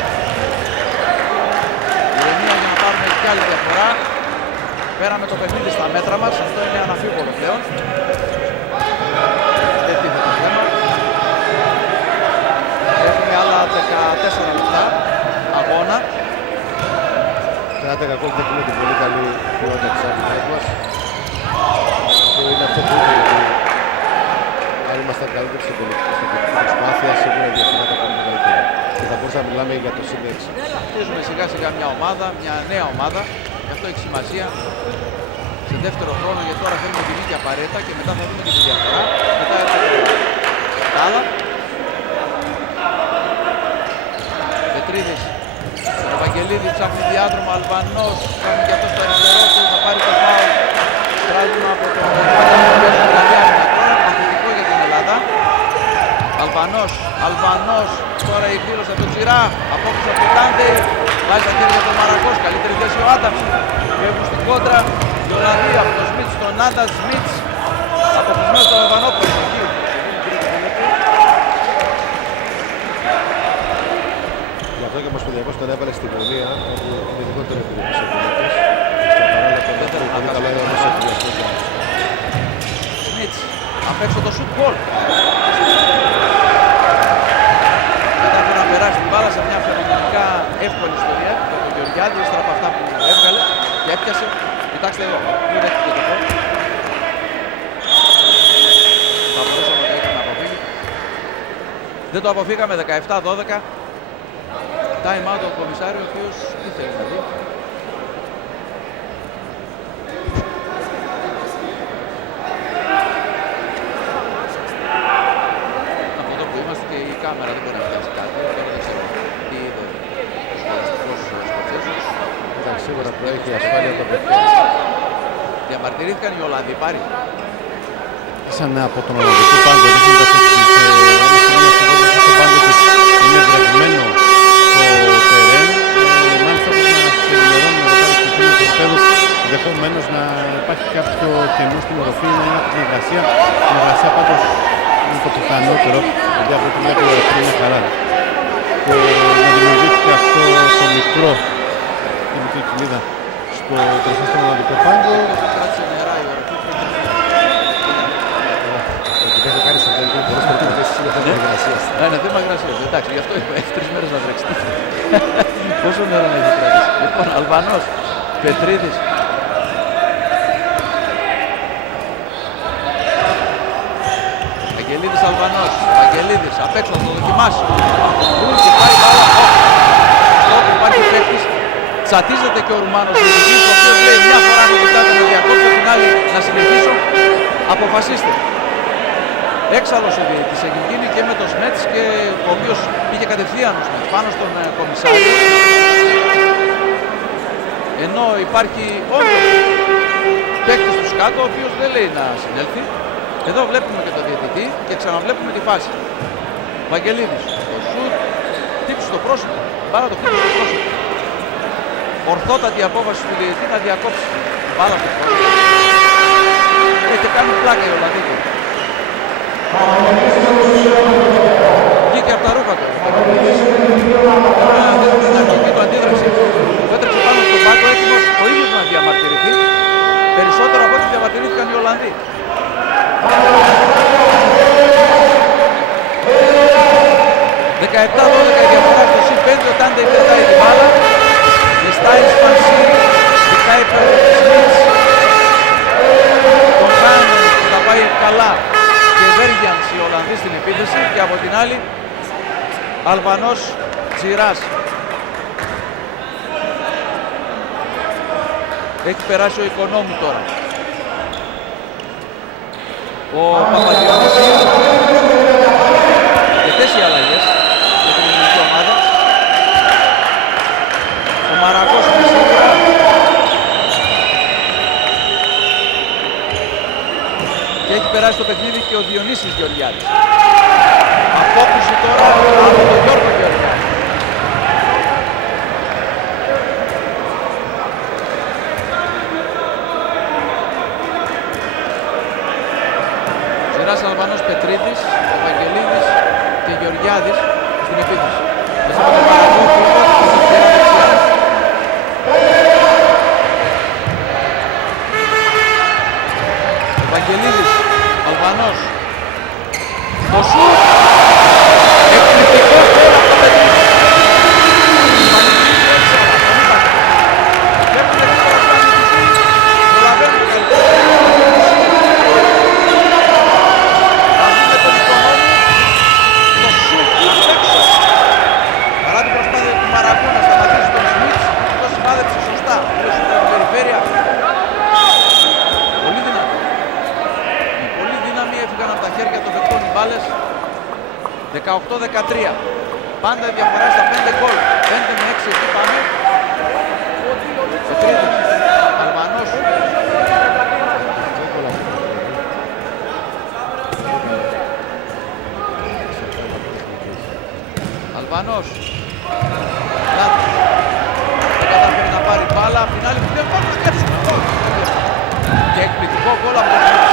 Ηρεμία για να πάρουμε κι άλλη διαφορά. Πέραμε το παιχνίδι στα μέτρα μας, αυτό είναι αναφίβολο πλέον. Δεν τίθεται το θέμα. Έχουμε άλλα 14 λεπτά αγώνα. Κατά τα κακό έχουμε την πολύ καλή ποιότητα της άμυνας μας. Και είναι αυτό που είναι, ότι αν ήμασταν καλύτεροι στην πολιτική προσπάθεια, σίγουρα η διαφορά θα κάνουμε καλύτερα. Και θα μπορούσαμε να μιλάμε για το συν 6. Χτίζουμε σιγά σιγά μια ομάδα, μια νέα ομάδα. Και αυτό έχει σημασία σε δεύτερο χρόνο, γιατί τώρα θέλουμε τη νίκη απαραίτητα και μετά θα δούμε και τη διαφορά. Μετά έρχεται τα άλλα. Πετρίδης. Ο Βαγγελίδης ψάχνει διάδρομο. Αλβανός. Κάνει και αυτό στο αριστερό του. Θα πάρει το φάουλ. Στράζουμε από το παθητικό για την Ελλάδα. Αλβανός. Τώρα η εκδήλωση από τον Τζιρά. Απόκριση από τον Τάντεϊ. Βάζει τα χέρια του Μαρακός. Καλύτερη θέση ο Άνταμς. Φεύγουν στην κόντρα. Η Ολλανδία από τον Σμιτς στον Άντα. Σμιτς. Αποκλεισμένος στον Αλβανόπουλο. Γι' αυτό και ο Ομοσπονδιακός τον έβαλε στην γωνία, όπου είναι λιγότερο επιλογής ο πολίτης. Στο παράλληλο τον έφερε πολύ καλά για να σε Σμιτς. Απ' έξω το σουτ γκολ. Κατάφερε να περάσει την μπάλα σε μια φαινομενικά εύκολη ιστορία για τον Γεωργιάδη, ύστερα από αυτά που έβγαλε και έπιασε. Κοιτάξτε εδώ, πού δέχτηκε το γκολ. Θα μπορούσαμε να το είχαμε αποφύγει. Δεν το αποφύγαμε, 17-12. Time out ο Κομισάριο, ο οποίος ήθελε να δει. Από εδώ που είμαστε και η κάμερα δεν μπορεί να φτάσει κάτι. Τώρα δεν ξέρω τι είδε ο σχολαστικός Σκοτσέζος. Ήταν σίγουρα προέχει η ασφάλεια των παιδιών. Διαμαρτυρήθηκαν οι Ολλανδοί, πάρει. Σαν από τον Ολλανδικό πάγκο, δείχνοντας ότι σε ένα σημείο στον πάγκο του είναι βρεγμένο το τερέν. Μάλιστα όπως να συμπληρώνουμε εδώ πέρα στο τέλος του επίπεδου, ενδεχομένως να υπάρχει κάποιο κενό στην οροφή, να είναι από την εργασία. Την εργασία πάντως είναι το πιθανότερο, γιατί από ό,τι βλέπω είναι χαρά. Και να δημιουργήθηκε αυτό το μικρό, τη μικρή κοιλίδα στο μπροστά στον Ολλανδικό πάγκο. Κράτησε νερά η οροφή. Έχει κάνει σε τελική πολλές φορές είναι θέμα υγρασίας. Είναι θέμα υγρασίας, εντάξει, γι' αυτό έχει 3 μέρες να τρέξει. Πόσο νερό να έχει κρατήσει. Λοιπόν, Αλβανός, Πετρίδης. Βαγγελίδης Αλβανός, Βαγγελίδης, απ' έξω, θα το δοκιμάσει. Βρούκι, πάει μπάλα, όχι, υπάρχει παίκτης. Τσατίζεται και ο Ρουμάνος ο οποίος λέει μια φορά μου κοιτάτε να διακόψω, την άλλη να συνεχίσω. Αποφασίστε. Έξαλλος ο διαιτητής έχει γίνει και με τον Σμέτς, και ο οποίος πήγε κατευθείαν πάνω στον Κομισάριο. Ενώ υπάρχει όντως παίκτης του κάτω, ο οποίος δεν λέει να συνέλθει. Εδώ βλέπουμε και τον διαιτητή και ξαναβλέπουμε τη φάση. Βαγγελίδης, το σουτ, χτύπησε στο πρόσωπο, μπάλα το χτύπησε στο πρόσωπο. Ορθότατη απόφαση του διαιτητή να διακόψει μπάλα το πρόσωπο. Και κάνουν πλάκα οι Ολλανδοί. Βγήκε από τα ρούχα του. 17-12 η διαφορά στο C5, ο Τάντεϊ πετάει την μπάλα. Λιστάει Σπανσί, η Κάιπερ Σμιτς, τον Κάνον που τα πάει καλά και Βέργιανς οι Ολλανδοί στην επίθεση και από την άλλη Αλβανός Τζιράς. Έχει περάσει ο Οικονόμου τώρα. Ο Παπαδιονυσίου. Αυτές οι αλλαγές για την ελληνική ομάδα. Ο Μαρακός είναι σίγουρα. Και έχει περάσει το παιχνίδι και ο Διονύσης Γεωργιάδης. Απόκριση τώρα από τον Γιώργο Γεωργιάδη. Αλβανός Πετρίδης, Ευαγγελίδης και Γεωργιάδης στην επίθεση. Μέσα με τον Μαρακό που είναι δεξιά. Ευαγγελίδης, Αλβανός. Το σουτ. Εκπληκτικό γκολ από το Πετρίδη. Έφυγαν από τα χέρια των παικτών οι μπάλες. 18-13. Πάντα η διαφορά στα 5 γκολ. 5 με 6 εκεί πάμε. Πετρίδης, Αλβανός. Αλβανός. Λάθος. Δεν καταφέρει να πάρει μπάλα. Απ' την άλλη δεν πάει να κλέψει. Και εκπληκτικό γκολ από το Σμιτς.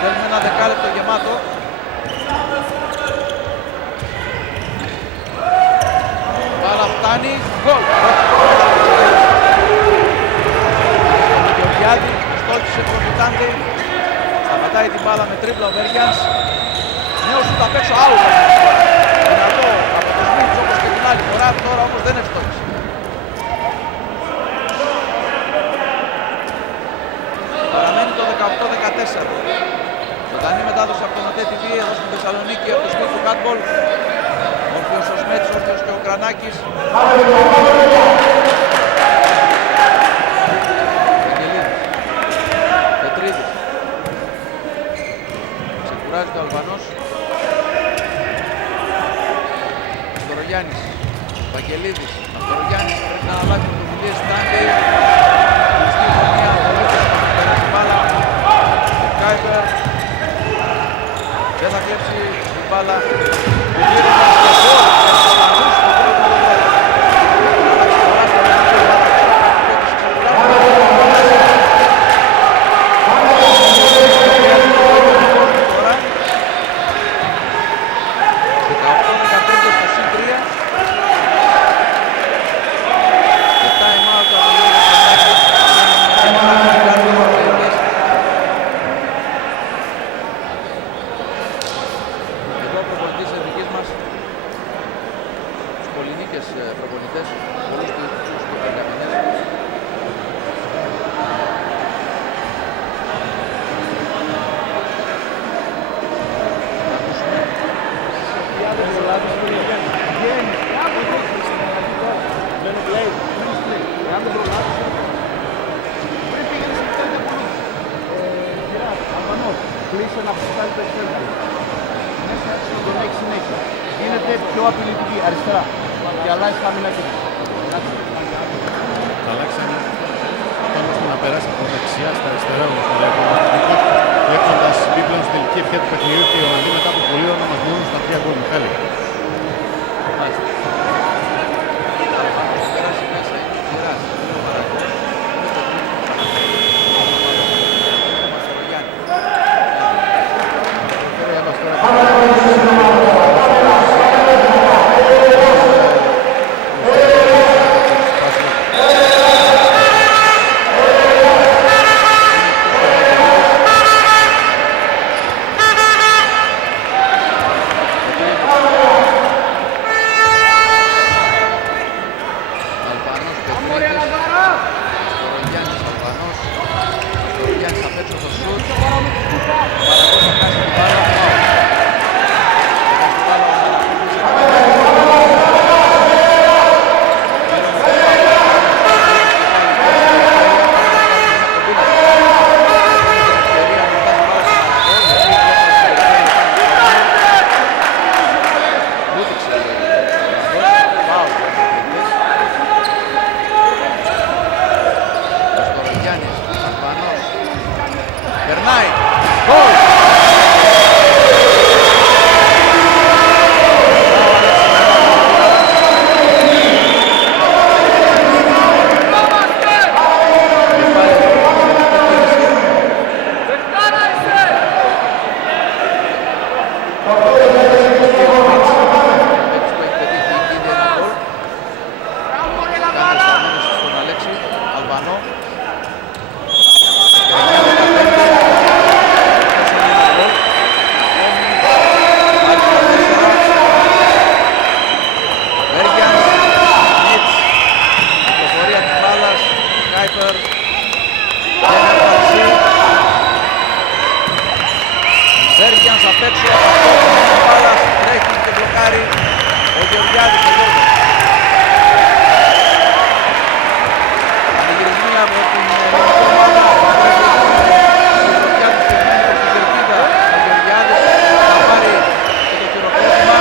Θέλουμε ένα δεκάλεπτο γεμάτο. Μπάλα φτάνει. Γκολ. Ο Γεωργιάδη στόχισε τον Τάντεϊ. Σταματάει την μπάλα με τρίπλα ο Βέργιανς. Νέο σουτ απ' έξω. Άουτ. Δυνατό από το Σμιτς όπως και την άλλη φορά. Τώρα όμως δεν ευστόχισε. Παραμένει το 18-14. Ζωντανή μετάδοση από τον ΟΤΕ TV εδώ στην Θεσσαλονίκη από το σπίτι του Handball. Όρθιος ο Σμέτς, όρθιος και ο Κρανάκης. Ευαγγελίδης. Πετρίδης. Ξεκουράζεται ο Αλβανός. Αστορογιάννης. Ευαγγελίδης. Αστορογιάννης πρέπει να αναλάβει πρωτοβουλίες. Τάντεϊ. Κλειστή γωνία. Περάσει μπάλα. Κάιπερ. Δεν θα κλέψει την μπάλα. Προπονητές, πολλούς τους και Περγαμηνές. Κλείσε να αποστάλει το εξέλιξη. Μέσα να τον έχει συνέχεια. Γίνεται πιο απειλητική αριστερά. Και αλλάζει χαμηλά και θα αλλάξει πάνω ώστε να περάσει από δεξιά στα αριστερά όμως. Έχοντας μπει πλέον στην τελική ευχαία του παιχνιδιού και οι Ολλανδοί μετά από πολλή ώρα να μας μείνουν στα 3 γκολ. Μιχάλη. Μαρακός θα χάσει την μπάλα, φάουλ. Θα χάσει την μπάλα ο περνάει. Γκολ! Βέργιανς απ' έξω, ο Πάλας τρέχει και μπλοκάρει ο Γεωργιάδης ο Γιώργος. Αντιγυρισμοί από την ελληνική ομάδα, ο Γεωργιάδης περιμένει προς την κερκίδα, ο Γεωργιάδης θα πάρει και το χειροκρότημα.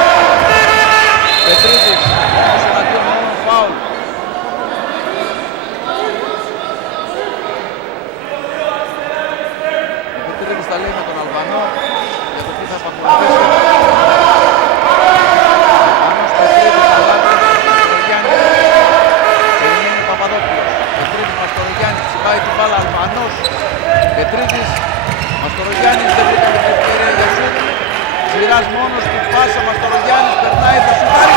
Πετρίδης, όμως εναντίον μόνο φάουλ. Ο Πετρίδης τα λέει με τον Αλβανό. Θα παγωνιστεί. Αμός Πετρίδης αλλάζει τον Μαστορογιάννη. Περιμένει ο Παπαδόπουλος. Πετρίδης, Μαστορογιάννης, τσιμπάει την μπάλα Αλβανός. Πετρίδης, Μαστορογιάννης, δεν βρήκαμε την ευκαιρία για σουτ. Τσιράς μόνος του, πάσα, Μαστορογιάννης, περνάει, θα σουτάρει.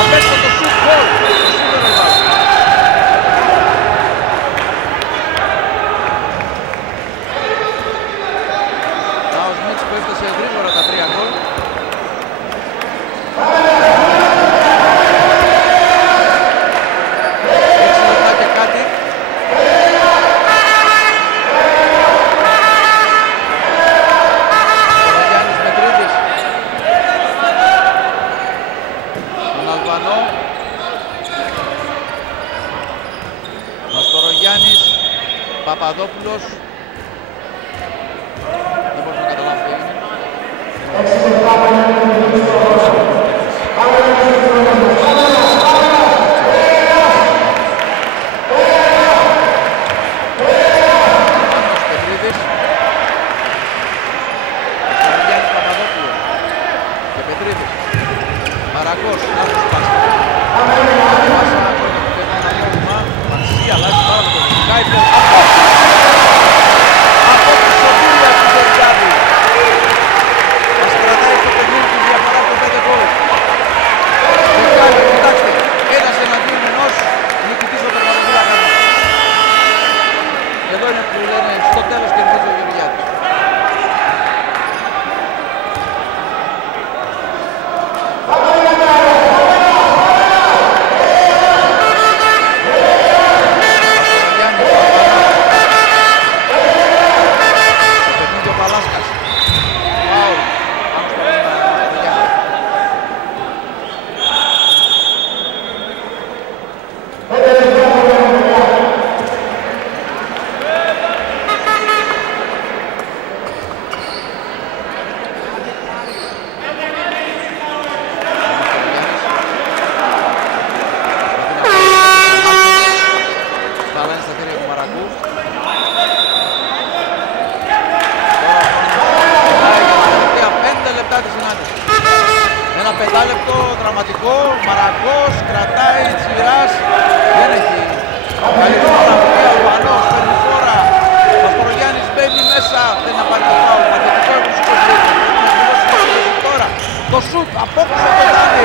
Απέξω το σουτ γκολ. Ο Σμίτς που έφτασε γρήγορα τα 3 γκολ. Έξι λεπτά και κάτι. Ο Γιάννης Πετρίδης. Τον Αλβανό. Μαστορογιάννης, Παπαδόπουλος. Δεν μπορώ να καταλάβω τι έγινε. Αλβανός Πετρίδης. Μαστορογιάννης, Παπαδόπουλος. Και Πετρίδης. Μαρακός, λάθος πάσα. Πάσα από το ένα νόημα. Μαρσία, αλλάζει πάρα το Κάιπερ. Από τη σωτήρια του Γεωργιάδη. Μας κρατάει στο παιχνίδι τη διαφορά των 5 γκολ. Κοιτάξτε, ένας εναντίον ενός, νικητής ο Παπαδόπουλα κάνει. Εδώ είναι που λένε στο τέλος κερδίζει ο Γεωργιάδης. Ένα 5 λεπτό δραματικό, Μαρακός, κρατάει, Τσιράς, δεν έχει καλή φωτογραφία, Αλβανός, παίρνει φόρα, Μαστορογιάννης μπαίνει μέσα, θέλει να πάρει το φάουλ, παθητικό 20-20, τώρα, το σουτ, απόκρισε το Γιάννη.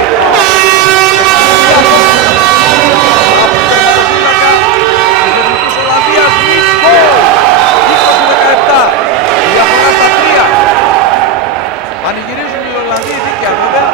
Από το τερματοφύλακα της Εθνικής Ολλανδίας, Μιτς, γκολ, 20-17, διαφορά στα 3. Πανηγυρίζουν οι Ολλανδοί δίκαια βέβαια.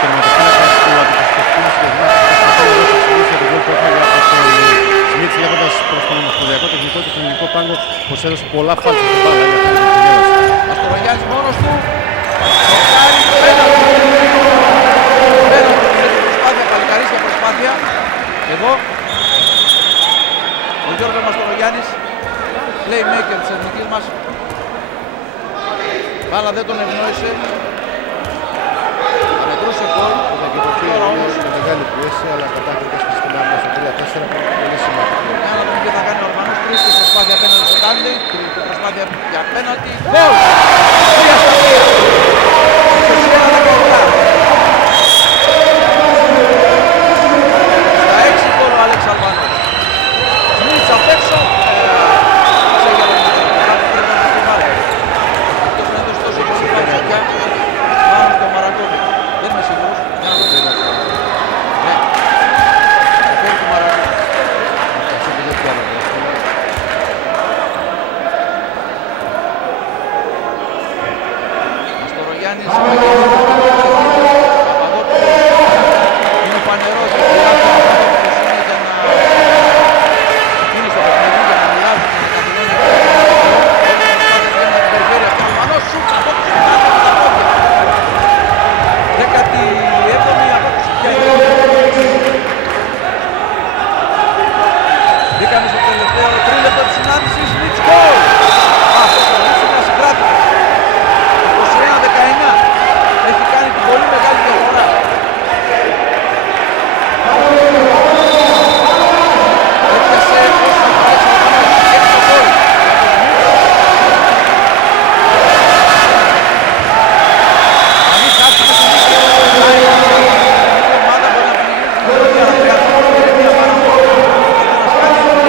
τερματοφύλακας του αντιπροσωπευτικού μας συγκεκριμένα προσπαθεί να δώσει εξηγήσει για τον γκολ που έφαγε από τον Σμίτς, λέγοντας προς τον ομοσπονδιακό τεχνικό και τον ελληνικό πάγκο πως έδωσε πολλά φάλτσα στην μπάλα για αυτή την γέλαση. Μαστορογιάννης μόνος του. Σοκάρι, πέναλτι. Πέναλτι, προσπάθεια, παλικαρίσια προσπάθεια. Εδώ ο Γιώργος Μαστορογιάννης, playmaker της εθνικής μας. Μπάλα δεν τον ευνόησε. Θα μετρούσε γκολ. Ήταν και το οποίο με μεγάλη πίεση, αλλά κατάφερε και στην άμυνα στο 3-4 που είναι πολύ σημαντικό. Για να δούμε τι θα κάνει ο Ορμανός. Τρίτη προσπάθεια απέναντι στο Τάντι. Τρίτη προσπάθεια για πέναλτι. Γκολ! 3-3. 21-17. Στα 6 γκολ ο Άλεξ Αλβανός. Σμίτς απ' έξω. Ξέγελος με τον Μαράκο. Πρέπει να το βάλει. Αυτός να έδωσε τόσο πολύ φαλτσοκιά. Πάνω στο Μαρακόβι. Δεν είμαι σίγουρος. Για να το δείτε. Ναι. Φέρει του Μαρακόβι. Αυτό που δεν πιάναμε. Μαστορογιάννης, Παπαδόπουλος, είναι φανερό ότι χρειάζεται ο Παπαδόπουλος είναι για να γίνει στο παιχνίδι, για να μοιράζει την καθημερινή προσπάθεια να την περιφέρει αυτή ο Αλβανός, σουτ από τους συνάδελφους με τα πόδια. 17η απόκριση πια είναι. Μπήκαμε στο τελευταίο τρίλεπτο της συνάντησης, Σμίτς γκολ! Αυτός ο Σμίτς μας συγκράτησε. 21-19. Έχει κάνει την πολύ μεγάλη διαφορά. Έπιασε όσο φορές ο Αλβανός. Έχει το γκολ. Αν μην χάσουμε την νίκη, η ομάδα μπορεί να πνιγεί την Ευρώπη, αλλά χρειάζεται μια παραμονή. Θα μας κάνει την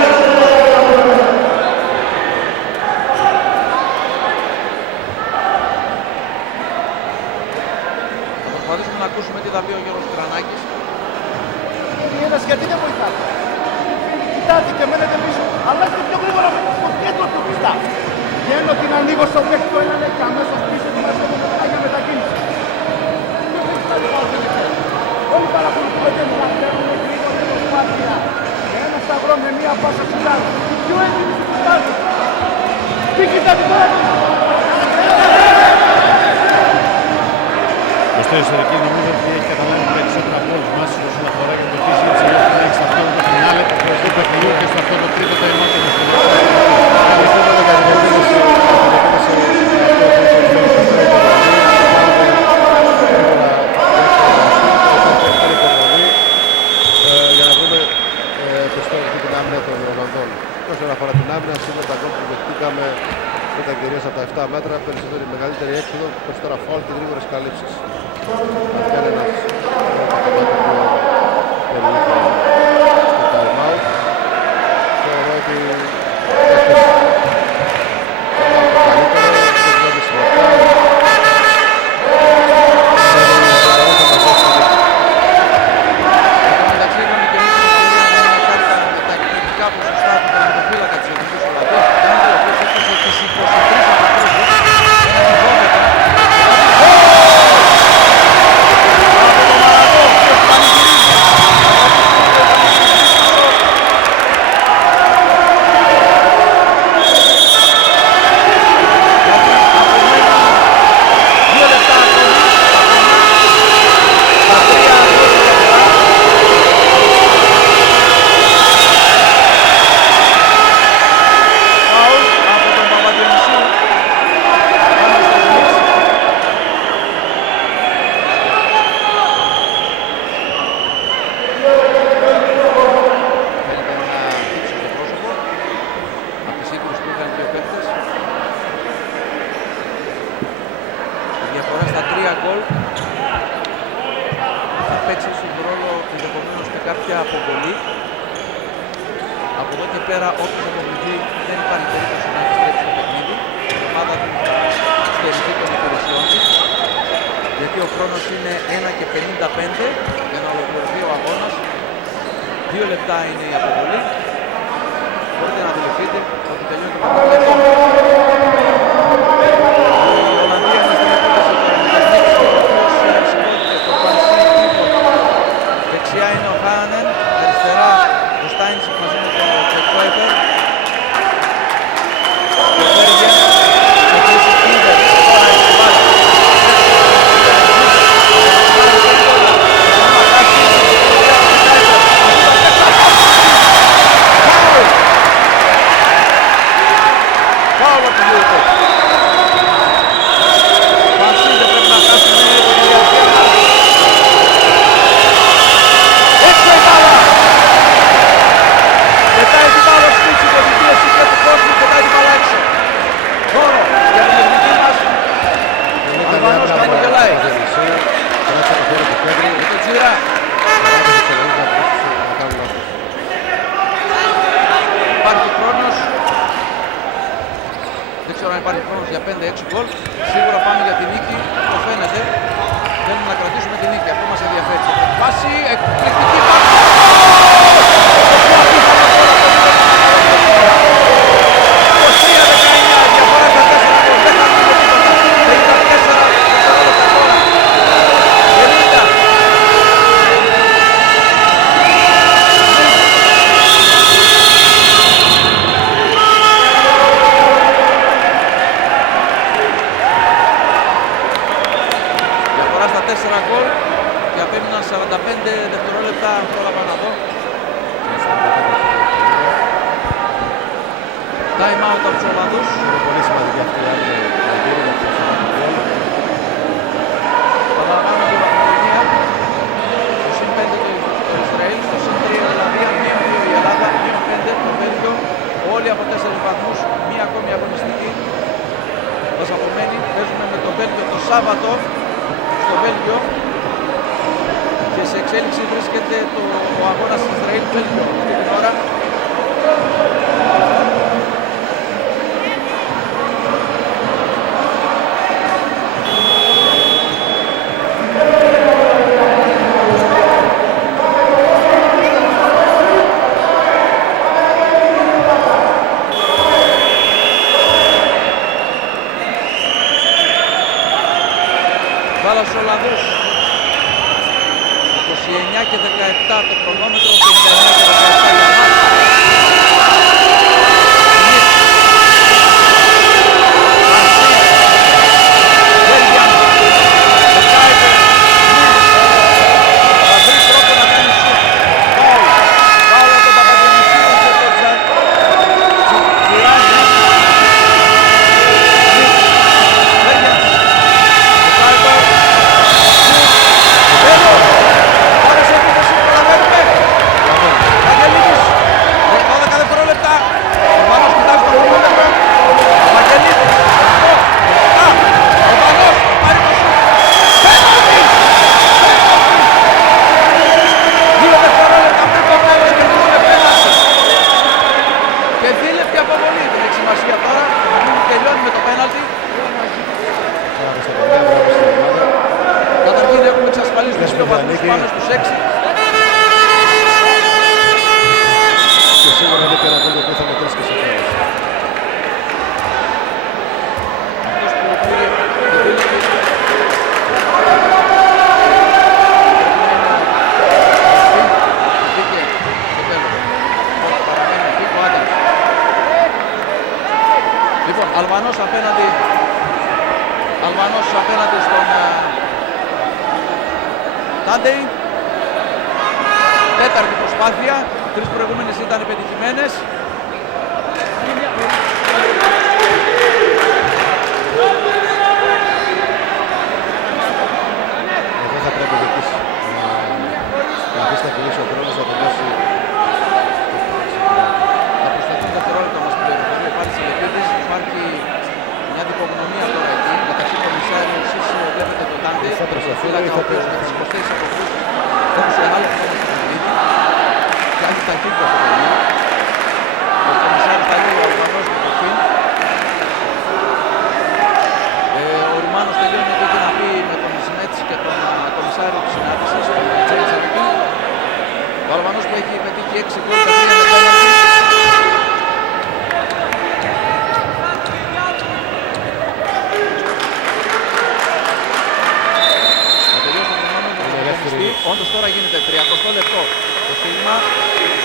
προσπαθήσουμε να ακούσουμε τι θα πει ο Γιώργος Κρανάκης. Ένας γιατί δεν βοηθάτε. Κοιτάτε, μένετε πίσω. Αλλά είστε πιο γρήγορα στο κέντρο του πιστά. Βγαίνω την ανοίγω στο μέχρι το έναν και αμέσως πίσω ετοιμάζω το μετράει για μετακίνηση. Όλοι παρακολουθούμε και να παίρνουμε γρήγορα προσπάθεια. Ένα σταυρό με μία πάσα σουλάδα. Πιο έντιμη στην κουστάζω. Τι κοιτάτε τώρα. Ο Στέλιος Ερεκίδης νομίζω ότι έχει καταλάβει περισσότερα από όλους μας όσον αφορά και το τι ζήτησε να έχει σε αυτό το φινάλε του παιχνιδιού και σε αυτό το τρίτο τερμάτιο του Στέλιου. Ευχαριστούμε για την επίδεση σε αυτό που για να βρούμε πιστότητα την άμυνα των Ολλανδών. Όσον αφορά την άμυνα, σίγουρα τα γκολ που δεχτήκαμε ήταν κυρίως από τα 7 μέτρα, περισσότερη μεγαλύτερη έξοδο, περισσότερα φάουλ και γρήγορες καλύψεις. Αυτό είναι ένας κομμάτι που περιείχε στο time out. Θεωρώ ότι Μεταξύ είχαμε και εμείς την ευκαιρία να κάνει τα εκπληκτικά ποσοστά του τερματοφύλακα της Εθνικής Ολλανδίας, ο οποίος έφτασε τις 23 αποκρούσεις, ένας 12. Από τον Μαρακό, ο οποίος πανηγυρίζει. Από εδώ και πέρα, όποιος αποβληθεί δεν υπάρχει περίπτωση να επιστρέψει στο παιχνίδι. Η ομάδα του θα στερηθεί των υπηρεσιών της, γιατί ο χρόνος είναι 1:55 για να ολοκληρωθεί ο αγώνας. 2 λεπτά είναι η αποβολή. Μπορείτε να αντιληφθείτε ότι τελειώνει το παιχνίδι. Η Ολλανδία είναι στην επίθεση τώρα με τον Νίξο, ο οποίος σηκώθηκε το Πανσί. Τζιρά. Υπάρχει χρόνος. Δεν ξέρω αν υπάρχει χρόνος για 5-6 γκολ. Σίγουρα πάμε για τη νίκη. Το φαίνεται. Θέλουμε να κρατήσουμε τη νίκη. Αυτό μας ενδιαφέρει. Βάση, εκπληκτική πάση. Γκολ και απέμειναν 45 δευτερόλεπτα, πρόλαβα να δω. Time out από τους Ολλανδούς. Είναι πολύ σημαντική αυτή η άλλη για τους Ολλανδούς. Παραλαμβάνω την βαθμολογία. Στο συν 5 το Ισραήλ, στο συν 3 η Ολλανδία, 2-2 η Ελλάδα, 2-5 το Βέλγιο. Όλοι από 4 βαθμούς, μία ακόμη αγωνιστική. Μας απομένει, παίζουμε με το Βέλγιο το Σάββατο στο Βέλγιο και σε εξέλιξη βρίσκεται ο αγώνας Ισραήλ-Βέλγιο αυτή την ώρα. Βάλα στους Ολλανδούς 29 και 17 το χρονόμετρο, 59 και 17 για μας. Βέλγιαν, ο Κάιπερ, θα βρει τρόπο να κάνει σουτ. Πάω από τον Παπαγεννησίου και το Τζιράζει. Βέλγιαν, ο Κάιπερ. Πάρες επίθεση, προλαβαίνουμε. Βαγγελίδης, 12 δευτερόλεπτα. Ο Βάνος κοιτάζει το χρονόμετρο. Βαγγελίδης, ο Βάνος πάρει το σουτ. Πέναλτι! 2 δευτερόλεπτα πριν το τέλος και δίνουμε πέναλτι. Και δίλεπτη αποβολή, δεν έχει σημασία τώρα. Τελειώνει με το πέναλτι. Καταρχήν έχουμε εξασφαλίσει τους 2 βαθμούς, πάμε στους 6. Και σίγουρα είναι και ένα γκολ που θα μετρήσει και σε τέλος. Αυτός που πήρε το δίλεπτη. Βγήκε στο τέλος. Όχι, παραμένει εκεί ο Άνταμς. Λοιπόν, Αλβανός απέναντι στον Τάντεϊ. Τέταρτη προσπάθεια. 3 προηγούμενες ήταν πετυχημένες. Εδώ θα πρέπει να αφήσει να κινήσει ο χρόνος να τελειώσει. Θα προσταθούν δευτερόλεπτα μας πληροφορεί. Υπάρχει συλλεπίδης, υπάρχει μια δικογνωμία τώρα εκεί. Μεταξύ Κομισάριου, εσείς βλέπετε τον Τάντεϊ. Θα προσταθούν ο ή θα οποίος με τις 24 αποκρούσεις θέλησε άλλο χρόνο στο παιχνίδι. Και άλλη ταχύτητα στο παιχνίδι. Ο Κομισάριος θα λέει ο Αλβανός με το Φιν. Ο Ρουμάνος τελειώνει ό,τι είχε να πει με τον Σιμέτση και τον Κομισάριο της συνάντησης, τον Τζέιμς Αρκίν. Ο Αλβανός που έχει πετύχει 6 γκολ, τα 3 με πέναλτι. Θα τελειώσει το χρονόμετρο του αγωνιστή. Όντως τώρα γίνεται 30 λεπτό το στίγμα,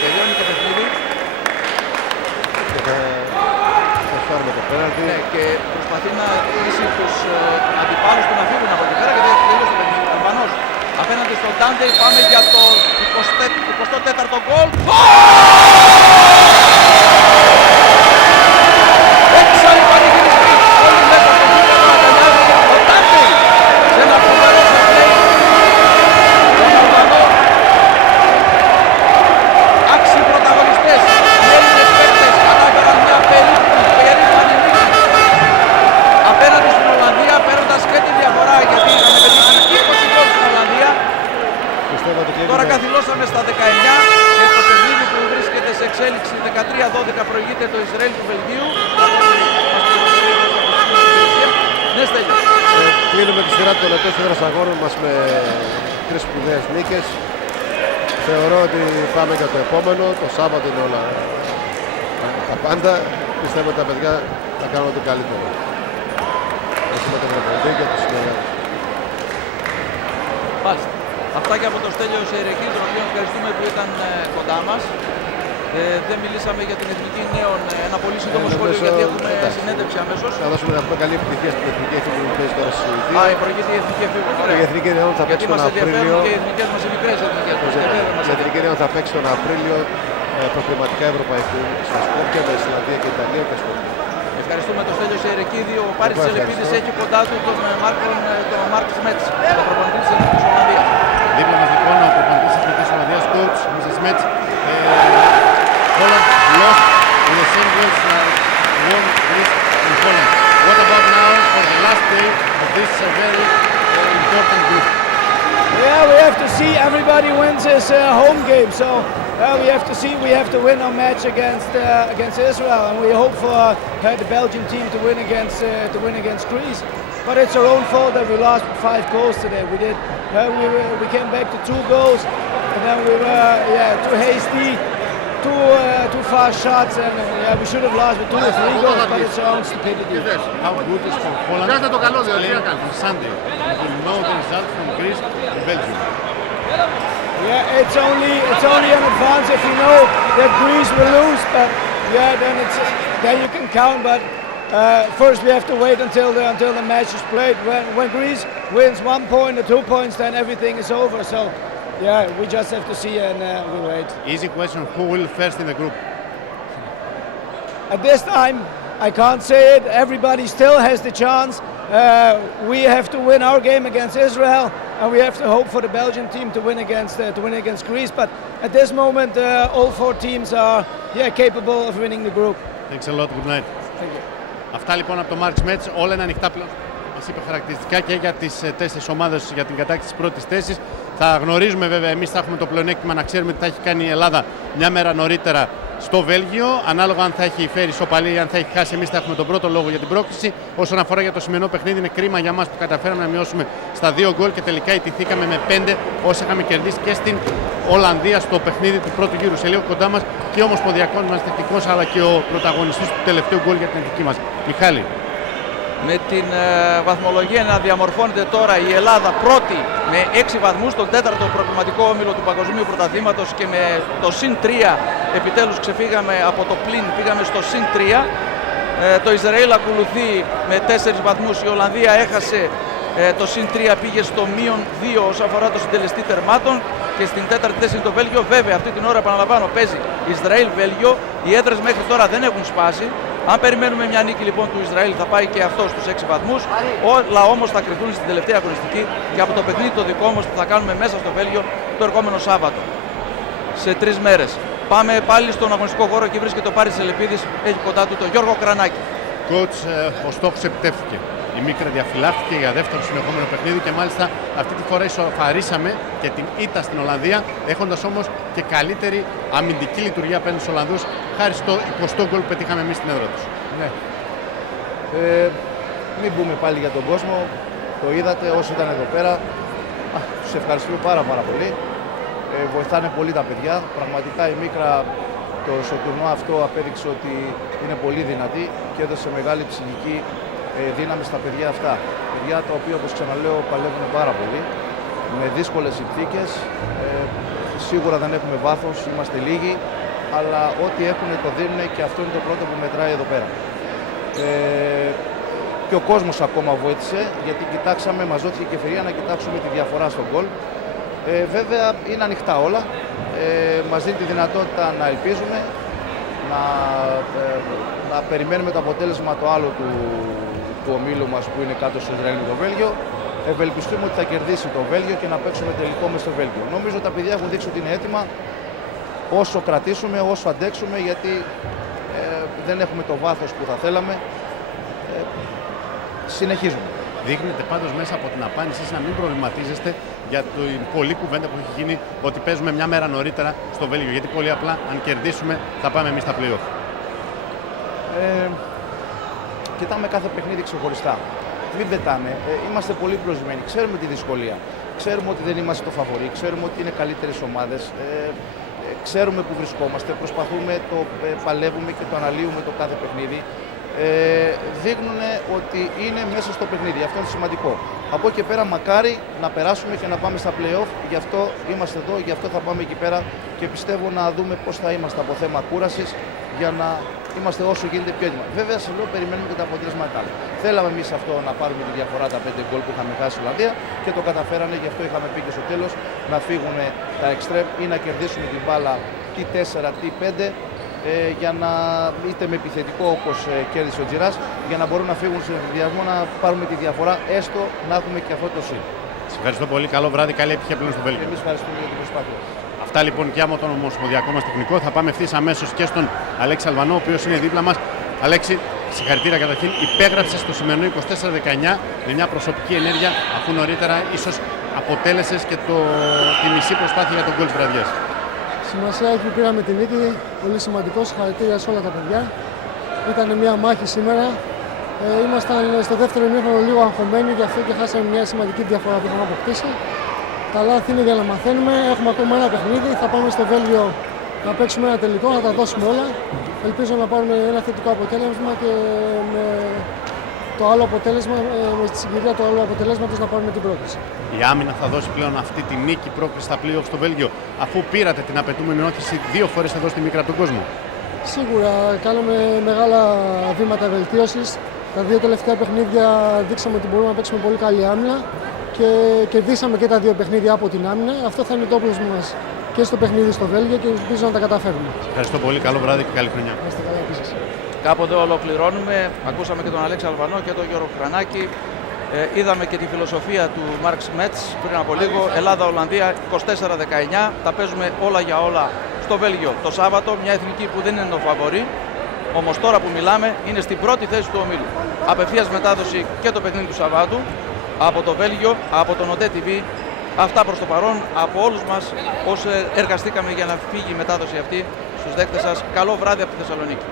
τελειώνει το παιχνίδι. Και θα φτάρουμε το πέναλτι. Ναι, και προσπαθεί να πείσει τους αντιπάλους του να φύγουν από εκεί πέρα και δεν έχει τελειώσει το παιχνίδι. Αλβανός απέναντι στον Τάντεϊ, πάμε για το 24ο γκολ. Έξαλλοι πανηγυρισμοί, όλοι μέσα στο γήπεδο να αγκαλιάζουν ο Τάντεϊ σε ένα φοβερό σαπλέι. Τον Αλβανό, άξιοι πρωταγωνιστές, οι Έλληνες παίκτες κατάφεραν μια περήφανη νίκη απέναντι στην Ολλανδία, παίρνοντας και τη διαφορά γιατί είχαμε πετύχει 20 γκολ στην Ολλανδία. Και 13-12 προηγείται το Ισραήλ του Βελγίου. Ναι, Στέλιο. Κλείνουμε τη σειρά των εκτός έδρας αγώνων μας με 3 σπουδαίες νίκες. Θεωρώ ότι πάμε για το επόμενο. Το Σάββατο είναι όλα τα πάντα. Πιστεύω ότι τα παιδιά θα κάνουν ό,τι καλύτερο. Έτσι με τον προπονητή και τους συνεργάτες. Μάλιστα. Αυτά και από το Στέλιο Σερεκίδη, τον οποίο ευχαριστούμε που ήταν κοντά μας. Δεν μιλήσαμε για την Εθνική Νέων, ένα πολύ σύντομο σχόλιο γιατί έχουμε συνέντευξη αμέσως. Θα δώσουμε να πούμε καλή επιτυχία στην Εθνική Εθνική που παίζει τώρα στη Σουηδία. Α, προηγείται η Εθνική Εθνική. Η Εθνική Νέων θα παίξει τον Απρίλιο. Και οι εθνικές μας οι μικρές εθνικές. Η Εθνική Νέων θα παίξει τον Απρίλιο προκριματικά ευρωπαϊκού στα Σκόπια με Ισλανδία και Ιταλία και Σκόπια. Ευχαριστούμε τον Στέλιο Σερεκίδη. Ο Πάρης Τσελεπίδης έχει κοντά του τον Μάρκ Σμέτς, τον προπονητή της Εθνικής Ολλανδίας. Δίπλα μας λοιπόν ο προπονητής της Εθνικής Ολλανδίας, coach Mr. Smets. Holland lost in the same way won Greece in Holland. What about now for the last day of this very important group? Yeah, we have to see. Everybody wins his home game, so we have to see. We have to win our match against Israel, and we hope for the Belgian team to win against Greece. But it's our own fault that we lost 5 goals today. We did. We came back to 2 goals, and then we were too hasty, too fast shots, and we should have lost with 2 or 3 goals. But it's our own stupidity. How good is for Holland to play on Sunday? We will know the result from Greece and Belgium. Yeah, it's only an advance if you know that Greece will lose, but then you can count. But first we have to wait until the match is played. When Greece wins 1 point or 2 points, then everything is over. So we just have to see and we wait. Easy question: who will first in the group? At this time, I can't say it. Everybody still has the chance. We have to win our game against Israel, and we have to hope for the Belgian team to win against Greece. But at this moment, all 4 teams are capable of winning the group. Thanks a lot. Good night. Thank you. Αυτά λοιπόν από το Mark Smets, όλα είναι ανοιχτά πλέον. Μας είπε χαρακτηριστικά και για τις 4 ομάδες για την κατάκτηση της πρώτης θέσης. Θα γνωρίζουμε βέβαια, εμείς θα έχουμε το πλεονέκτημα να ξέρουμε τι θα έχει κάνει η Ελλάδα μια μέρα νωρίτερα στο Βέλγιο. Ανάλογα αν θα έχει φέρει ισοπαλία ή αν θα έχει χάσει, εμείς θα έχουμε τον πρώτο λόγο για την πρόκληση. Όσον αφορά για το σημερινό παιχνίδι, είναι κρίμα για μας που καταφέραμε να μειώσουμε στα 2 γκολ και τελικά ιτηθήκαμε με 5 όσοι είχαμε κερδίσει και στην Ολλανδία στο παιχνίδι του πρώτου γύρου. Σε λίγο κοντά μας και ο ομοσπονδιακός μας τεχνικός αλλά και ο πρωταγωνιστής του τελευταίου γκολ για την εθνική μας. Μιχάλη. Με την βαθμολογία να διαμορφώνεται τώρα η Ελλάδα πρώτη με 6 βαθμούς, τον 4ο προκριματικό όμιλο του Παγκοσμίου Πρωταθλήματος και με το συν 3 επιτέλους ξεφύγαμε από το πλην, πήγαμε στο συν 3. Το Ισραήλ ακολουθεί με 4 βαθμούς, η Ολλανδία έχασε το συν 3, πήγε στο μείον 2 όσον αφορά το συντελεστή τερμάτων και στην 4η θέση είναι το Βέλγιο. Βέβαια αυτή την ώρα, επαναλαμβάνω, παίζει Ισραήλ-Βέλγιο, οι έδρες μέχρι τώρα δεν έχουν σπάσει. Αν περιμένουμε μια νίκη λοιπόν του Ισραήλ θα πάει και αυτό στους 6 βαθμούς. Όλα όμως θα κρυφθούν στην τελευταία αγωνιστική και από το παιχνίδι το δικό μας που θα κάνουμε μέσα στο Βέλγιο το ερχόμενο Σάββατο. Σε 3 μέρες. Πάμε πάλι στον αγωνιστικό χώρο και βρίσκεται ο Πάρης Τσελεπίδης, έχει κοντά του τον Γιώργο Κρανάκη. Coach, ο στόχος επιτεύχθηκε. Η Μίκρα διαφυλάχθηκε για δεύτερο συνεχόμενο παιχνίδι και μάλιστα αυτή τη φορά ισοφαρίσαμε και την ήττα στην Ολλανδία, έχοντας όμως και καλύτερη αμυντική λειτουργία απέναντι στους Ολλανδούς, χάρη στο 20ο γκολ που πετύχαμε εμείς στην έδρα τους. Ναι. Μην πούμε πάλι για τον κόσμο, το είδατε όσοι ήταν εδώ πέρα. Τους ευχαριστούμε πάρα πολύ. Βοηθάνε πολύ τα παιδιά. Πραγματικά η Μίκρα στο τουρνουά αυτό απέδειξε ότι είναι πολύ δυνατή και έδωσε μεγάλη ψυχική δύναμη στα παιδιά αυτά. Παιδιά τα οποία, όπως ξαναλέω, παλεύουν πάρα πολύ με δύσκολες συνθήκες. Σίγουρα δεν έχουμε βάθος, είμαστε λίγοι, αλλά ό,τι έχουν το δίνουν και αυτό είναι το πρώτο που μετράει εδώ πέρα. Και ο κόσμος ακόμα βοήθησε, γιατί κοιτάξαμε, μας δόθηκε και ευκαιρία να κοιτάξουμε τη διαφορά στον γκολ. Βέβαια είναι ανοιχτά όλα, μας δίνει τη δυνατότητα να ελπίζουμε, να περιμένουμε το αποτέλεσμα το άλλο του ομίλου μας που είναι κάτω στο Ισραήλ με το Βέλγιο. Ευελπιστούμε ότι θα κερδίσει το Βέλγιο και να παίξουμε τελικό μες στο Βέλγιο. Νομίζω ότι τα παιδιά έχουν δείξει ότι είναι έτοιμα όσο κρατήσουμε, όσο αντέξουμε, γιατί δεν έχουμε το βάθος που θα θέλαμε. Συνεχίζουμε. Δείχνετε πάντως μέσα από την απάντησή σας να μην προβληματίζεστε για την πολλή κουβέντα που έχει γίνει ότι παίζουμε μια μέρα νωρίτερα στο Βέλγιο. Γιατί πολύ απλά, αν κερδίσουμε, θα πάμε εμείς στα play-off. Κοιτάμε κάθε παιχνίδι ξεχωριστά. Μην πετάμε. Είμαστε πολύ προσμένοι. Ξέρουμε τη δυσκολία. Ξέρουμε ότι δεν είμαστε το φαβορί. Ξέρουμε ότι είναι καλύτερες ομάδες. Ξέρουμε που βρισκόμαστε. Προσπαθούμε, παλεύουμε και το αναλύουμε το κάθε παιχνίδι. Δείχνουν ότι είναι μέσα στο παιχνίδι. Αυτό είναι σημαντικό. Από εκεί και πέρα, μακάρι να περάσουμε και να πάμε στα play-off. Γι' αυτό είμαστε εδώ, γι' αυτό θα πάμε εκεί πέρα και πιστεύω να δούμε πώς θα είμαστε από θέμα κούρασης για να είμαστε όσο γίνεται πιο έτοιμοι. Βέβαια, σε λέω, περιμένουμε και τα αποτελέσματα. Θέλαμε εμείς αυτό να πάρουμε τη διαφορά, τα 5 γκολ που είχαμε χάσει η Ολλανδία και το καταφέρανε. Γι' αυτό είχαμε πει και στο τέλος να φύγουν τα εξτρέμ ή να κερδίσουμε την μπάλα τι 4 τι 5. Για να είτε με επιθετικό όπως κέρδισε ο Τζιράς, για να μπορούν να φύγουν σε ενδιασμό να πάρουμε τη διαφορά, έστω να έχουμε και αυτό το συν. Σας ευχαριστώ πολύ. Καλό βράδυ, καλή επιτυχία πλέον στο Βέλγιο. Εμείς ευχαριστούμε για την προσπάθεια. Αυτά λοιπόν και από τον ομοσπονδιακό μας τεχνικό. Θα πάμε ευθύς αμέσως και στον Αλέξη Αλβανό, ο οποίος είναι δίπλα μας. Αλέξη, συγχαρητήρια καταρχήν. Υπέγραψες το σημερινό 24-19 με μια προσωπική ενέργεια, αφού νωρίτερα ίσως αποτέλεσες και τη μισή προσπάθεια για τον γκολ της βραδιάς. Σημασία έχει που πήραμε την νίκη, πολύ σημαντικό, συγχαρητήρια σε όλα τα παιδιά. Ήταν μια μάχη σήμερα. Ήμασταν στο δεύτερο ημίχρονο λίγο αγχωμένοι, γι' αυτό και χάσαμε μια σημαντική διαφορά που είχαμε αποκτήσει. Τα λάθη είναι για να μαθαίνουμε. Έχουμε ακόμα ένα παιχνίδι. Θα πάμε στο Βέλγιο να παίξουμε ένα τελικό, να τα δώσουμε όλα. Ελπίζω να πάρουμε ένα θετικό αποτέλεσμα και με το άλλο αποτέλεσμα, με τη συγκυρία του άλλου αποτελέσματος να πάρουμε την πρόκληση. Η άμυνα θα δώσει πλέον αυτή τη νίκη πρόκληση στα play-off στο Βέλγιο, αφού πήρατε την απαιτούμενη όθηση 2 φορές εδώ στη μίκρα από τον κόσμο. Σίγουρα κάναμε μεγάλα βήματα βελτίωσης. Τα 2 τελευταία παιχνίδια δείξαμε ότι μπορούμε να παίξουμε πολύ καλή άμυνα και κερδίσαμε και τα 2 παιχνίδια από την άμυνα. Αυτό θα είναι το όπλο μας και στο παιχνίδι στο Βέλγιο και ελπίζω να τα καταφέρουμε. Ευχαριστώ πολύ. Καλό βράδυ και καλή χρονιά. Να είστε καλά επίσης. Κάπου εδώ ολοκληρώνουμε. Ακούσαμε και τον Αλέξη Αλβανό και τον Γιώργο Χρανάκη. Είδαμε και τη φιλοσοφία του Μάρκ Μέτς πριν από λίγο. Ελλάδα-Ολλανδία 24-19. Τα παίζουμε όλα για όλα στο Βέλγιο το Σάββατο. Μια εθνική που δεν είναι το φαβορί. Όμως τώρα που μιλάμε είναι στην πρώτη θέση του ομίλου. Απευθείας μετάδοση και το παιχνίδι του Σαββάτου από το Βέλγιο, από τον ΟΤΕ TV. Αυτά προς το παρόν από όλους μας όσοι εργαστήκαμε για να φύγει η μετάδοση αυτή στους δέκτες σας. Καλό βράδυ από τη Θεσσαλονίκη.